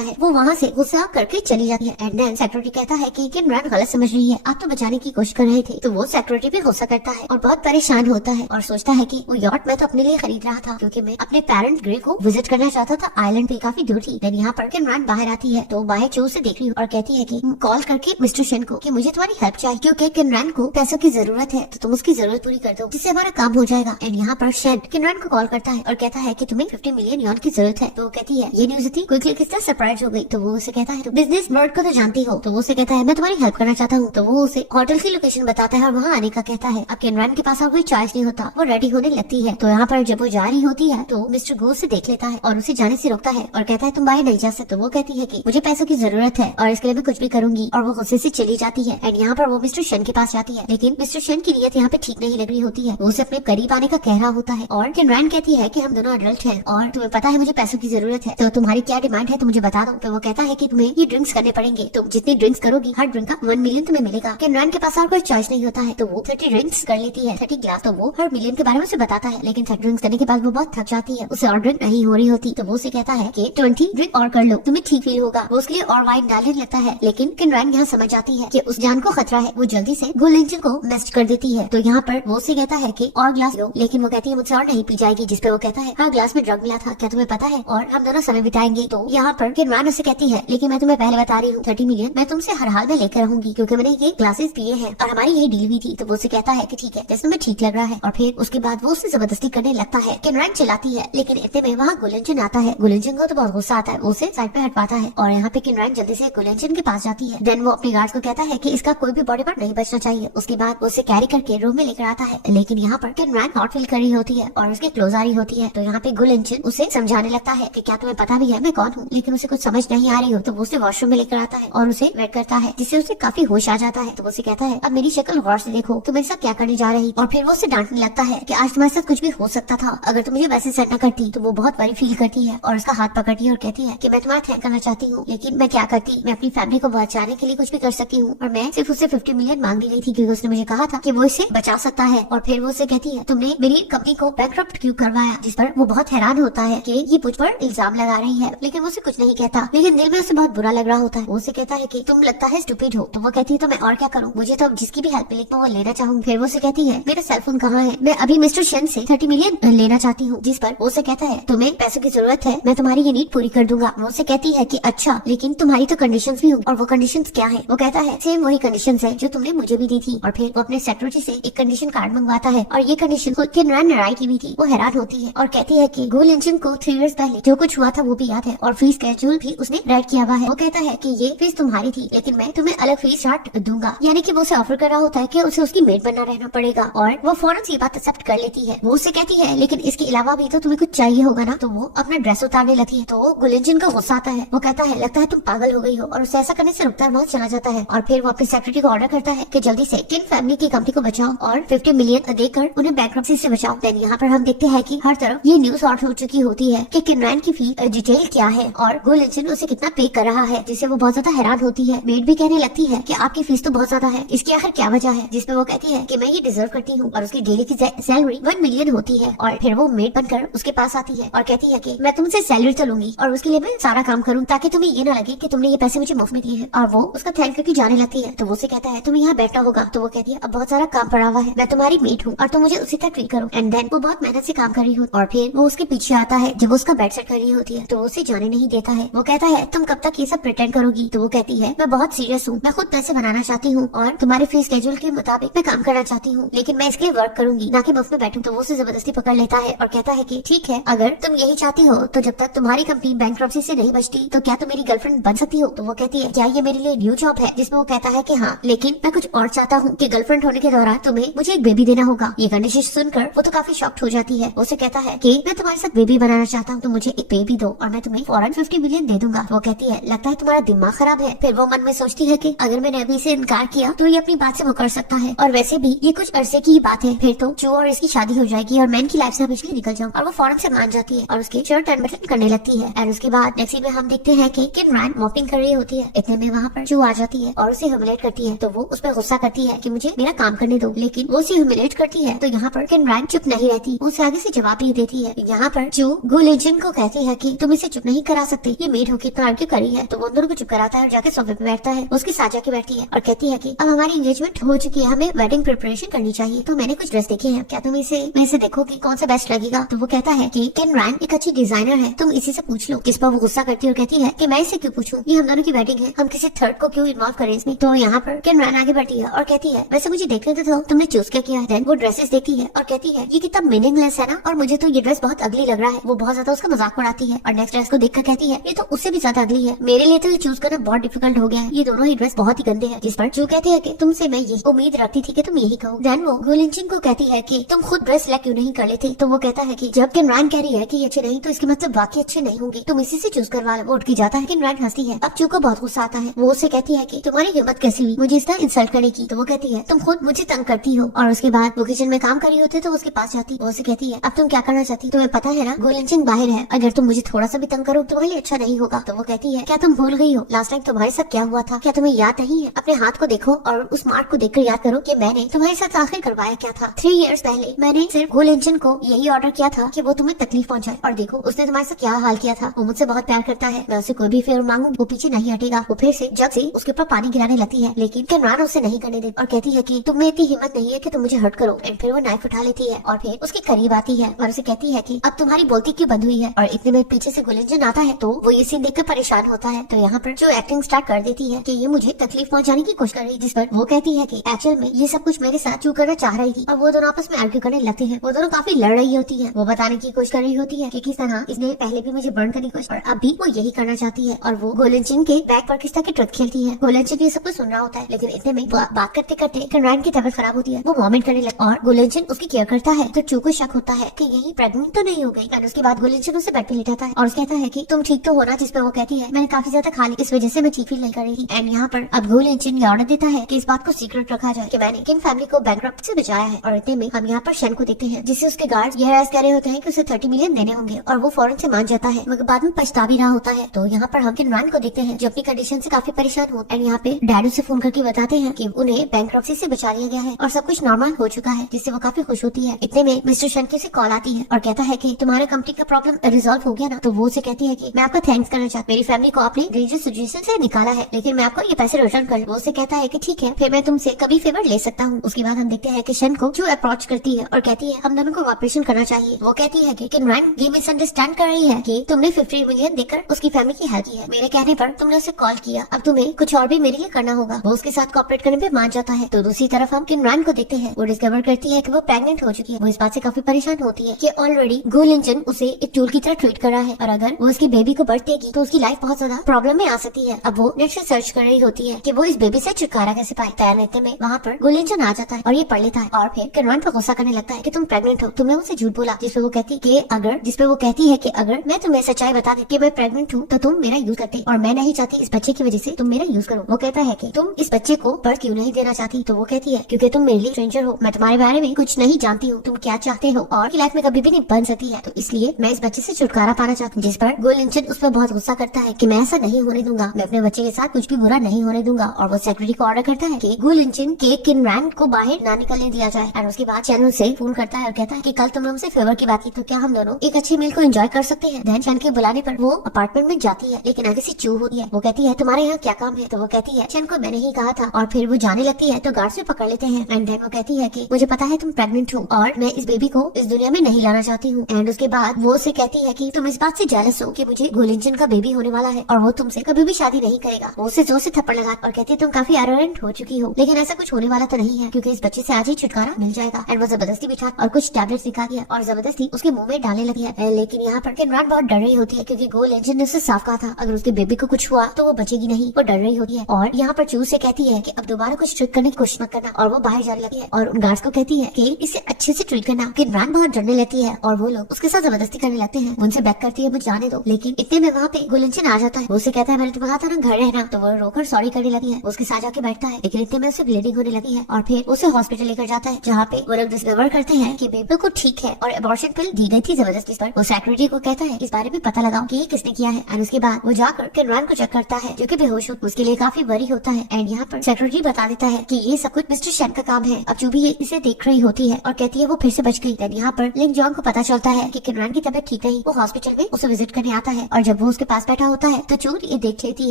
है। वो वहाँ से गुस्सा करके चली जाती है। एंड देन सेक्रेटरी कहता है कि इमरान गलत समझ रही है, आप तो बचाने की कोशिश कर रहे थे। तो वो सेक्रेटरी भी गुस्सा करता है और बहुत परेशान होता है और सोचता है कि वो यॉट मैं तो अपने लिए खरीद रहा था, क्योंकि मैं अपने पेरेंट ग्रे को विजिट करना चाहता था। आइलैंड पे काफी दूर थी। देन यहाँ पर इमरान बाहर आती है तो बाहर चोर से देख रही और कहती है कि कॉल करके मिस्टर शन को कि मुझे तुम्हारी हेल्प चाहिए, क्योंकि किमरान को पैसों की जरूरत है, तो तुम उसकी जरूरत पूरी कर दो, जिससे हमारा काम हो जाएगा। एंड यहाँ पर शन किमरान को कॉल करता है और कहता है कि तुम्हें 50 मिलियन यॉन की जरूरत है। तो वो कहती है ये न्यूज थी, क्विकली किस तरह सरप्राइज हो गई। तो वो उसे कहता है बिजनेस वर्ल्ड को तो जानती हो। तो वो उसे कहता है मैं तुम्हारी हेल्प करना चाहता हूँ। तो वो उसे होटल की लोकेशन बताता है और वहाँ आने का कहता है। अब किमरान के पास और कोई चॉइस नहीं होता, वो रेडी होने लगती है। तो यहाँ पर जब वो जा रही होती है तो मिस्टर गो से देख लेता है और उसे जाने से रोकता है और कहता है तुम बाहर नहीं जा सकते। तो वो कहती है कि मुझे पैसों की जरूरत है और इसके लिए मैं कुछ भी करूंगी, और वो गुस्से से चली जाती है। एंड यहाँ पर वो मिस्टर शन के पास जाती है, लेकिन मिस्टर शन की नीयत यहाँ पे ठीक नहीं लग रही होती है। वो उसे अपने करीब आने का कह रहा होता है और किमरान कहती है कि हम दोनों अडल्ट हैं और तुम्हें पता है मुझे पैसों की जरूरत है, तो तुम्हारी क्या डिमांड है तो मुझे बता दो। तो वो कहता है कि तुम्हें ये ड्रिंक्स करने पड़ेंगे, तुम जितनी ड्रिंक्स करोगी हर ड्रिंक का 1 मिलियन तुम्हें मिलेगा। किमरान के पास और कोई चॉइस नहीं होता है, तो वो 30 ड्रिंक्स कर लेती है, 30 ग्लास। तो वो हर मिलियन के बारे में उसे बताता है, लेकिन 30 ड्रिंक्स करने के बाद वो बहुत थक जाती है, उसे और ड्रिंक नहीं हो रही होती। तो वो उसे कहता है कि 20 ड्रिंक और कर लो, तुम्हें ठीक फील होगा। वो उसके लिए और वाइन डालने लगता है, लेकिन किमरान यहाँ समझ जाती है कि उस जान को खतरा है। वो जल्दी से गोल इंजन को मेस्ट कर देती है। तो यहाँ पर वो उसे कहता है कि और ग्लास लो, लेकिन वो कहती है मुझसे और नहीं पी जाएगी। जिसपे वो कहता है हाँ ग्लास में ड्रग मिला था, क्या तुम्हें पता है, और हम दोनों समय बिताएंगे। तो यहाँ पर किमरान उसे कहती है लेकिन मैं तुम्हें पहले बता रही हूँ 30 मिलियन मैं तुमसे हर हाल में लेकर रहूंगी, क्योंकि मैंने ये ग्लासेस पिए हैं और हमारी यही डील हुई थी। तो वो उसे कहता है कि ठीक है जैसे तुम्हें ठीक लग रहा है। और फिर उसके बाद वो उससे जबरदस्ती करने लगता है। किमरान चिल्लाती है, लेकिन इतने में वहाँ गुलंजन आता है। गुलंजन को तो बहुत गुस्सा आता है, वो उसे साइड पे हटवाता है और यहाँ पे किमरान जल्दी से गुलंजन के पास जाती है। देन वो अपने गार्ड्स को कहता है कि इसका कोई भी बॉडी पार्ट नहीं बचना चाहिए। उसके बाद वो उसे कैरी करके रूम में लेकर आता है, लेकिन यहाँ पर किमरान हॉट फील कर रही होती है और उसके क्लोज आ रही होती है। तो यहाँ पे गुलंजन उसे समझाने लगता है कि क्या तुम्हें पता भी है मैं कौन हूँ, लेकिन उसे कुछ समझ नहीं आ रही हो। तो वो उसे वॉशरूम में लेकर आता है और उसे वेट करता है, जिससे उसे काफी होश आ जाता है। तो वो उसे कहता है अब मेरी शक्ल गौर से देखो, तुम मेरे साथ क्या करने जा रही। और फिर वो उसे डांटने लगता है कि आज तुम्हारे साथ कुछ भी हो सकता था, अगर तुम मुझे वैसे सेट न करती। तो वो बहुत वरी फील करती है और उसका हाथ पकड़ती है और कहती है कि मैं तुम्हारा थैंक करना चाहती हूँ, लेकिन मैं क्या करती, मैं अपनी फैमिली को बचाने के लिए कुछ भी कर सकती हूँ, और मैं सिर्फ उससे 50 मिलियन मांग रही थी क्योंकि उसने मुझे कहा था कि वो इसे बचा सकता है। और फिर वो उसे कहती है तुमने मेरी कंपनी को बैंकरप्ट क्यों करवाया, जिस पर वो बहुत हैरान होता है कि ये मुझ पर इल्जाम लगा रही है, लेकिन वो उसे कुछ नहीं कहता, लेकिन दिल में उसे बहुत बुरा लग रहा होता है। वो उसे कहता है कि तुम लगता है स्टूपिड हो। तो वो कहती है तो मैं और क्या करूँ, मुझे तो जिसकी भी हेल्प मिले तो वो लेना चाहूँ। फिर वो उसे कहती है मेरा सेलफोन कहाँ है, मैं अभी मिस्टर शन से 30 मिलियन लेना चाहती हूँ। जिस पर वो उसे कहता है तुम्हें पैसों की जरूरत है, मैं तुम्हारी ये नीड पूरी कर दूंगा। वो उसे कहती है कि अच्छा लेकिन तुम्हारी तो कंडीशंस भी होंगी, और वो कंडीशंस क्या है। वो कहता है सेम वही कंडीशंस है जो तुमने मुझे भी दी थी। और फिर वो अपने सेक्रेटरी से एक कंडीशन कार्ड मंगवाता है और ये कंडीशन खुद के नाराय की भी थी। वो हैरान होती है और कहती है कि गोल इंजन को 3 इयर्स पहले जो कुछ हुआ था वो भी याद है और फीस स्केड्यूल भी उसने राइट किया हुआ है। वो कहता है कि ये फीस तुम्हारी थी, लेकिन मैं तुम्हें अलग फीस चार्ट दूंगा। यानी कि वो उसे ऑफर कर रहा होता है कि उसे उसकी मेड बनना रहना पड़ेगा, और वो फौरन से ये बात एक्सेप्ट कर लेती है। वो उसे कहती है लेकिन इसके अलावा भी तो तुम्हें कुछ चाहिए होगा ना। तो वो अपना ड्रेस उतारने लगती है। तो गुलंजन को गुस्सा आता है। वो कहता है लगता है तुम पागल हो गई हो, और उसे ऐसा करने से रुकता है, वहाँ चला जाता है। और फिर वो अपने सेक्रेटरी को ऑर्डर करता है कि जल्दी से किन फैमिली की कंपनी को बचाओ और 50 मिलियन देकर उन्हें बैंकरप्सी से बचाओ। देन यहाँ पर हम देखते हैं कि हर तरफ ये न्यूज आउट हो चुकी होती है कि किमरान की फी डिटेल क्या है और गुलंजन उसे कितना पे कर रहा है, जिससे वो बहुत ज्यादा हैरान होती है। मेड भी कहने लगती है कि आपकी फीस तो बहुत ज्यादा है, इसकी आखिर क्या वजह है। जिसपे वो कहती है कि मैं ये डिजर्व करती हूँ, और उसकी डेली की सैलरी 1 मिलियन होती है। और फिर वो मेड बनकर उसके पास आती है और कहती है कि मैं तुमसे सैलरी तो लूंगी और उसके लिए मैं सारा काम करूँ, ताकि तुम्हें ये ना लगे कि तुमने ये पैसे मुझे मुफ्त में दिए हैं। और वो उसका थैंक करके जाने लगती है। तो वो उसे कहता है तुम्हें यहाँ बैठना होगा। तो वो कहती है अब बहुत सारा काम पड़ा हुआ है, मैं तुम्हारी मेड हूँ और तुम मुझे उसी तरह ट्रीट करो। एंड देन वो बहुत मेहनत से काम कर रही हो और फिर वो उसके पीछे आता है जब वो उसका बेड सेट कर रही होती है। तो वो उसे जाने नहीं देता है। वो कहता है तुम कब तक ये सब प्रिटेंड करोगी। तो वो कहती है मैं बहुत सीरियस हूँ, मैं खुद पैसे बनाना चाहती हूँ और तुम्हारे फीस स्केड्यूल के मुताबिक मैं काम करना चाहती हूँ, लेकिन मैं इसके लिए वर्क करूंगी, ना कि मुफ्त में बैठूं। तो वो उसे जबरदस्ती पकड़ लेता है और कहता है कि ठीक है अगर तुम यही चाहती हो तो जब तक तुम्हारी कंपनी बैंकरप्सी से नहीं बचती तो क्या तुम मेरी गर्लफ्रेंड बन सकती हो। तो वो कहती है क्या ये मेरे लिए न्यू जॉब है, जिसमें वो कहता है कि हाँ, लेकिन मैं कुछ और चाहता हूँ कि गर्लफ्रेंड होने के दौरान तुम्हें मुझे एक बेबी देना होगा। ये कंडीशन सुनकर वो तो काफी शॉक्ड हो जाती है। उसे कहता है कि मैं तुम्हारे साथ बेबी बनाना चाहता हूँ, तो मुझे एक बेबी दो और मैं तुम्हें फौरन 50 मिलियन दे दूंगा। वो कहती है लगता है तुम्हारा दिमाग खराब है। फिर वो मन में सोचती है कि अगर मैंने अभी से इनकार किया तो ये अपनी बात से मुकर सकता है, और वैसे भी ये कुछ अरसे की ही बात है, फिर तो जो और इसकी शादी हो जाएगी और मैं इनकी लाइफ से हमेशा निकल जाऊँ। और वो फौरन से मान जाती है और उसके शर्ट अनबटन करने लगती है। और उसके बाद नेक्स्ट सीन में हम देखते हैं कि किमरान मॉपिंग कर रही होती है। इतने में वहाँ पर जो आ जाती है और उसे ह्यूमिलेट करती है। तो वो उस पर गुस्सा करती है कि मुझे मेरा काम करने दो, लेकिन वो उसे ह्यूमिलेट करती है। तो यहाँ पर किमरान चुप नहीं रहती, वो उसे आगे से जवाब ये देती है। यहाँ पर जो गो लिंचन को कहती है कि तुम इसे चुप नहीं करा सकते, ये मेड होकर इतना आर्ग्यू करी है। तो वो दोनों को चुप कराता है और जाके सोफे पे बैठता है। उसकी साजा के बैठती है और कहती है कि अब हमारी एंगेजमेंट हो चुकी है, हमें वेडिंग प्रिपरेशन करनी चाहिए। तो मैंने कुछ ड्रेस देखे हैं, क्या तुम इसे देखोगी, कौन सा बेस्ट लगेगा? तो वो कहता है कि किन रैन एक अच्छी डिजाइनर है, तुम इसी से पूछ लो। किस पर वो गुस्सा करती है और कहती है कि मैं इसे क्यों पूछूं, ये हम दोनों की वेडिंग है, हम किसी थर्ड को क्यों इन्वॉल्व करें इसमें। तो यहाँ पर किन रैन आगे बढ़ती है और कहती है वैसे मुझे देखने तो दो, तुमने चूज क्या किया है। देन वो ड्रेसेस देखती है और कहती है ये कितना मीनिंगलेस है ना, और मुझे तो ये ड्रेस बहुत अगली लग रहा है। वो बहुत ज्यादा उसका मजाक उड़ाती है और नेक्स्ट ड्रेस को देखकर कहती है ये तो उससे भी ज्यादा अगली है, मेरे लिए तो ये चूज करना बहुत डिफिकल्ट हो गया है, ये दोनों ही ड्रेस बहुत ही गंदे हैं। जिस पर जो कहते हैं कि तुमसे मैं यही उम्मीद रखती थी कि तुम यही कहो। देन वो गो लिंचन को कहती है कि तुम खुद ड्रेस सिलेक्ट क्यों नहीं कर लेते। तो वो कहता है कि जब किनरान कह रही है कि ये अच्छे नहीं तो इसके मतलब बाकी अच्छे नहीं होंगे, तुम इसी से चूज करवा लो। वो उठ के जाता है। किनरान हंसती है। अब चू को बहुत गुस्सा आता है। वो उससे कहती है कि तुम्हारी हिम्मत कैसी हुई मुझे इस तरह इंसल्ट करने की। तो वो कहती है तुम खुद मुझे तंग करती हो। और उसके बाद वो किचन में काम कर रही होती है तो उसके पास जाती। वो उसे कहती है अब तुम क्या करना चाहती, तुम्हें पता है ना गो लिंचन बाहर है, अगर तुम मुझे थोड़ा सा भी तंग करो तुम्हारे लिए अच्छा नहीं होगा। तो वो कहती है क्या तुम भूल गई हो लास्ट टाइम तुम्हारे साथ क्या हुआ था, क्या तुम्हें याद नहीं है? अपने हाथ को देखो और उस मार्क को देखकर याद करो कि मैंने तुम्हारे साथ आखिर करवाया क्या था। 3 इयर्स पहले मैंने सिर्फ गो लिंचन को यही ऑर्डर किया था कि वो तुम्हें तकलीफ पहुंचाए, और देखो उसने तुम्हारे साथ क्या हाल किया था। वो मुझसे बहुत प्यार करता है, मैं उसे कोई भी फेवर मांगू वो पीछे नहीं हटेगा। वो फिर से जग से उसके ऊपर पानी गिराने लगती है, लेकिन किनरान उसे नहीं करने देती और कहती है कि तुम्हें इतनी हिम्मत नहीं है कि तुम मुझे हर्ट करो। एंड फिर वो नाइफ उठा लेती है और फिर उसके करीब आती है और उसे कहती है कि अब तुम्हारी बोलती क्यों बंद हुई है। और इतने में पीछे से गो लिंचन आता है तो वो ये सीन देखकर परेशान होता है। तो यहाँ पर जो एक्टिंग स्टार्ट कर देती है कि ये मुझे तकलीफ पहुंचाने की कोशिश कर रही है, जिस पर वो कहती है कि एक्चुअल में ये सब कुछ मेरे साथ चू करना चाह रही थी। और वो दोनों आपस में आर्ग्यू करने लगते हैं। वो दोनों काफी लड़ रही होती है। वो बताने की कोशिश कर रही होती है कि किस तरह इसने पहले भी मुझे बर्न करने की कोशिश और अब भी वो यही करना चाहती है। और वो गो लिंचन के बैक पर किस तरह की ट्रुथ खेलती है। गो लिंचन ये सब कुछ सुन रहा होता है, लेकिन इतने में बात करते करते किनरान की तबीयत खराब होती है। वो वॉमिट करने लगता है और गो लिंचन उसकी केयर करता है। तो चू को शक होता है कि यही प्रेग्नेंट तो नहीं हो गई। और उसके बाद गो लिंचन उसे बेड पे लेटाता है और कहता है कि तुम ठीक तो हो ना, जिस पे वो कहती है मैंने काफी ज्यादा खा ली इस वजह से मैं ठीक फील नहीं कर रही थी। एंड यहाँ पर अब गो लिंचन ये ऑर्डर देता है कि इस बात को सीक्रेट रखा जाए कि मैंने किन फैमिली को बैंकरप्ट से बचाया है। और इतने में हम यहाँ पर शन को देखते हैं, जिससे उसके गार्ड ये हरास कर रहे होते हैं कि उसे 30 मिलियन देने होंगे और वो फौरन से मान जाता है, मगर बाद में पछता भी रहा होता है। तो यहाँ पर हम किनरान को देखते हैं जो अपनी कंडीशन से काफी परेशान हो। एंड यहाँ पे डैड उसे फोन करके बताते हैं कि उन्हें बैंकरप्सी से बचा लिया गया है और सब कुछ नॉर्मल हो चुका है, जिससे वो काफी खुश होती है। इतने में मिस्टर शन की कॉल आती है और कहता है कि तुम्हारे कंपनी का प्रॉब्लम रिजॉल्व हो गया ना। तो वो उसे कहती है कि मैं आपका थैंक्स करना चाहती, मेरी फैमिली को आपने डेंजरस सिचुएशन से निकाला है, लेकिन मैं आपको ये पैसे रिटर्न कर। वो उसे कहता है कि ठीक है, फिर मैं तुमसे कभी फेवर ले सकता हूँ। उसके बाद हम देखते हैं कि शन को जो अप्रोच करती है और कहती है हम दोनों को ऑपरेशन करना चाहिए। वो कहती है कि किनरान ये मिसअंडरस्टैंड कर रही है कि तुमने 50 मिलियन देकर उसकी फैमिली की हेल्प की है, मेरे कहने पर तुमने उसे कॉल किया, अब तुम्हें कुछ और भी मेरे लिए करना होगा। वो उसके साथ कोऑपरेट करने पे मान जाता है। तो दूसरी तरफ हम किनरान को देखते हैं, वो डिस्कवर करती है कि वो प्रेग्नेंट हो चुकी है। वो इस बात से काफी परेशान होती है कि ऑलरेडी गो लिंचन उसे एक टूल की तरह ट्रीट कर रहा है और अगर वो उसकी बेबी को बर्थ देगी तो उसकी लाइफ बहुत ज्यादा प्रॉब्लम में आ सकती है। अब वो नेट से सर्च कर रही होती है कि वो इस बेबी से छुटकारा कैसे पाए। तैयार रहते में वहाँ पर गो लिंचन आ जाता है और ये पढ़ लेता है और फिर किनरान पर गुस्सा करने लगता है कि तुम प्रेग्नेंट हो, तुमने उसे झूठ बोला। जिसपे वो कहती है कि अगर मैं तुम्हें सच्चाई बता दे कि मैं प्रेग्नेंट हूँ तो तुम मेरा यूज करते और मैं नहीं चाहती इस बच्चे की वजह से तुम मेरा यूज करो। वो कहता है कि तुम इस बच्चे को बर्थ क्यों नहीं देना चाहती। तो वो कहती है क्योंकि तुम मेरे लिए स्ट्रेंजर हो, मैं तुम्हारे बारे में कुछ नहीं जानती हूँ, तुम क्या चाहते हो और लाइफ में कभी भी नहीं बन सकती है, तो इसलिए मैं इस बच्चे से छुटकारा पाना चाहती हूँ। जिस पर गो लिंचन उस पर बहुत गुस्सा करता है कि मैं ऐसा नहीं होने दूंगा, मैं अपने बच्चे के साथ कुछ भी बुरा नहीं होने दूंगा। और वो सेक्रेटरी को ऑर्डर करता है कि गो लिंचन के किनरान को बाहर ना निकलने दिया जाए। और उसके बाद चैनल से फोन करता है और कहता है कि कल तुमने हमसे फेवर की बात की, तो क्या हम दोनों एक अच्छी मील को एंजॉय कर सकते हैं। धन चैन के बुलाने पर वो अपार्टमेंट में जाती है, लेकिन आगे से चू होती है। वो कहती है तुम्हारे यहाँ क्या काम है। तो वो कहती है चैन को मैंने ही कहा था। और फिर वो जाने लगती है तो गार्ड से पकड़ लेते हैं। एंड देन वो कहती है कि मुझे पता है तुम प्रेग्नेंट हो और मैं इस बेबी को इस दुनिया में नहीं लाना चाहती हूँ। एंड उसके बाद वो उसे कहती है कि तुम इस बात से जेलस हो कि मुझे गो लिंचन का बेबी होने वाला है और वो तुमसे कभी भी शादी नहीं करेगा। वो उसे जोर से थप्पड़ लगा और कहती है तुम काफी एरोगेंट हो चुकी हो, लेकिन ऐसा कुछ होने वाला तो नहीं है क्योंकि इस बच्चे से आज ही छुटकारा मिल जाएगा। एंड वो जबरदस्ती बिठा और कुछ टैबलेट्स दिखाती है और जबरदस्ती उसके मुंह में डालने लगी है। लेकिन यहाँ पर किनरान बहुत डर रही होती है क्योंकि गो लिंचन ने उसे साफ कहा था अगर उसके बेबी को कुछ हुआ तो वो बचेगी नहीं। वो डर रही होती है और यहाँ पर चू से कहती है कि अब दोबारा कुछ ट्रीट करने की कोशिश मत करना और वो बाहर जाने लगती है और उन गार्ड्स को कहती है कि इसे अच्छे से ट्रीट करना। किनरान बहुत डरने लगती है और वो लोग उसके साथ जबरदस्ती करने लगते हैं। उनसे बैक करती है मुझे जाने दो, लेकिन इतने में वहाँ पे गो लिंचन आ जाता है। वो उसे कहता है मैंने तुम्हें कहा था ना घर रहना। तो वो रोकर सॉरी करने लगी है, उसके साथ जाके बैठता है, लेकिन इतने में उसे ब्लीडिंग होने लगी है और फिर उसे हॉस्पिटल लेकर जाता है जहाँ पे वो लोग डिस्कवर करते हैं कि बेबी को ठीक है और अबॉर्शन पिल दी गई थी जबरदस्ती पर। वो सेक्रेटरी को कहता है इस बारे में पता लगाओ कि ये किसने किया है। और उसके बाद वो जाकर किनरान को चेक करता है जो कि बेहोश हो, उसके लिए काफी वरी होता है। एंड यहाँ पर सेक्रेटरी बता देता है कि ये सब कुछ मिस्टर शन का काम है। अब जो भी इसे देख रही होती है और कहती है वो फिर से बच गई। यहाँ पर पर लिन जॉन्ग को पता चलता है कि किनरान की तबीयत ठीक नहीं। वो हॉस्पिटल में उसे विजिट करने आता है और जब वो उसके पास बैठा होता है तो चू ये देख लेती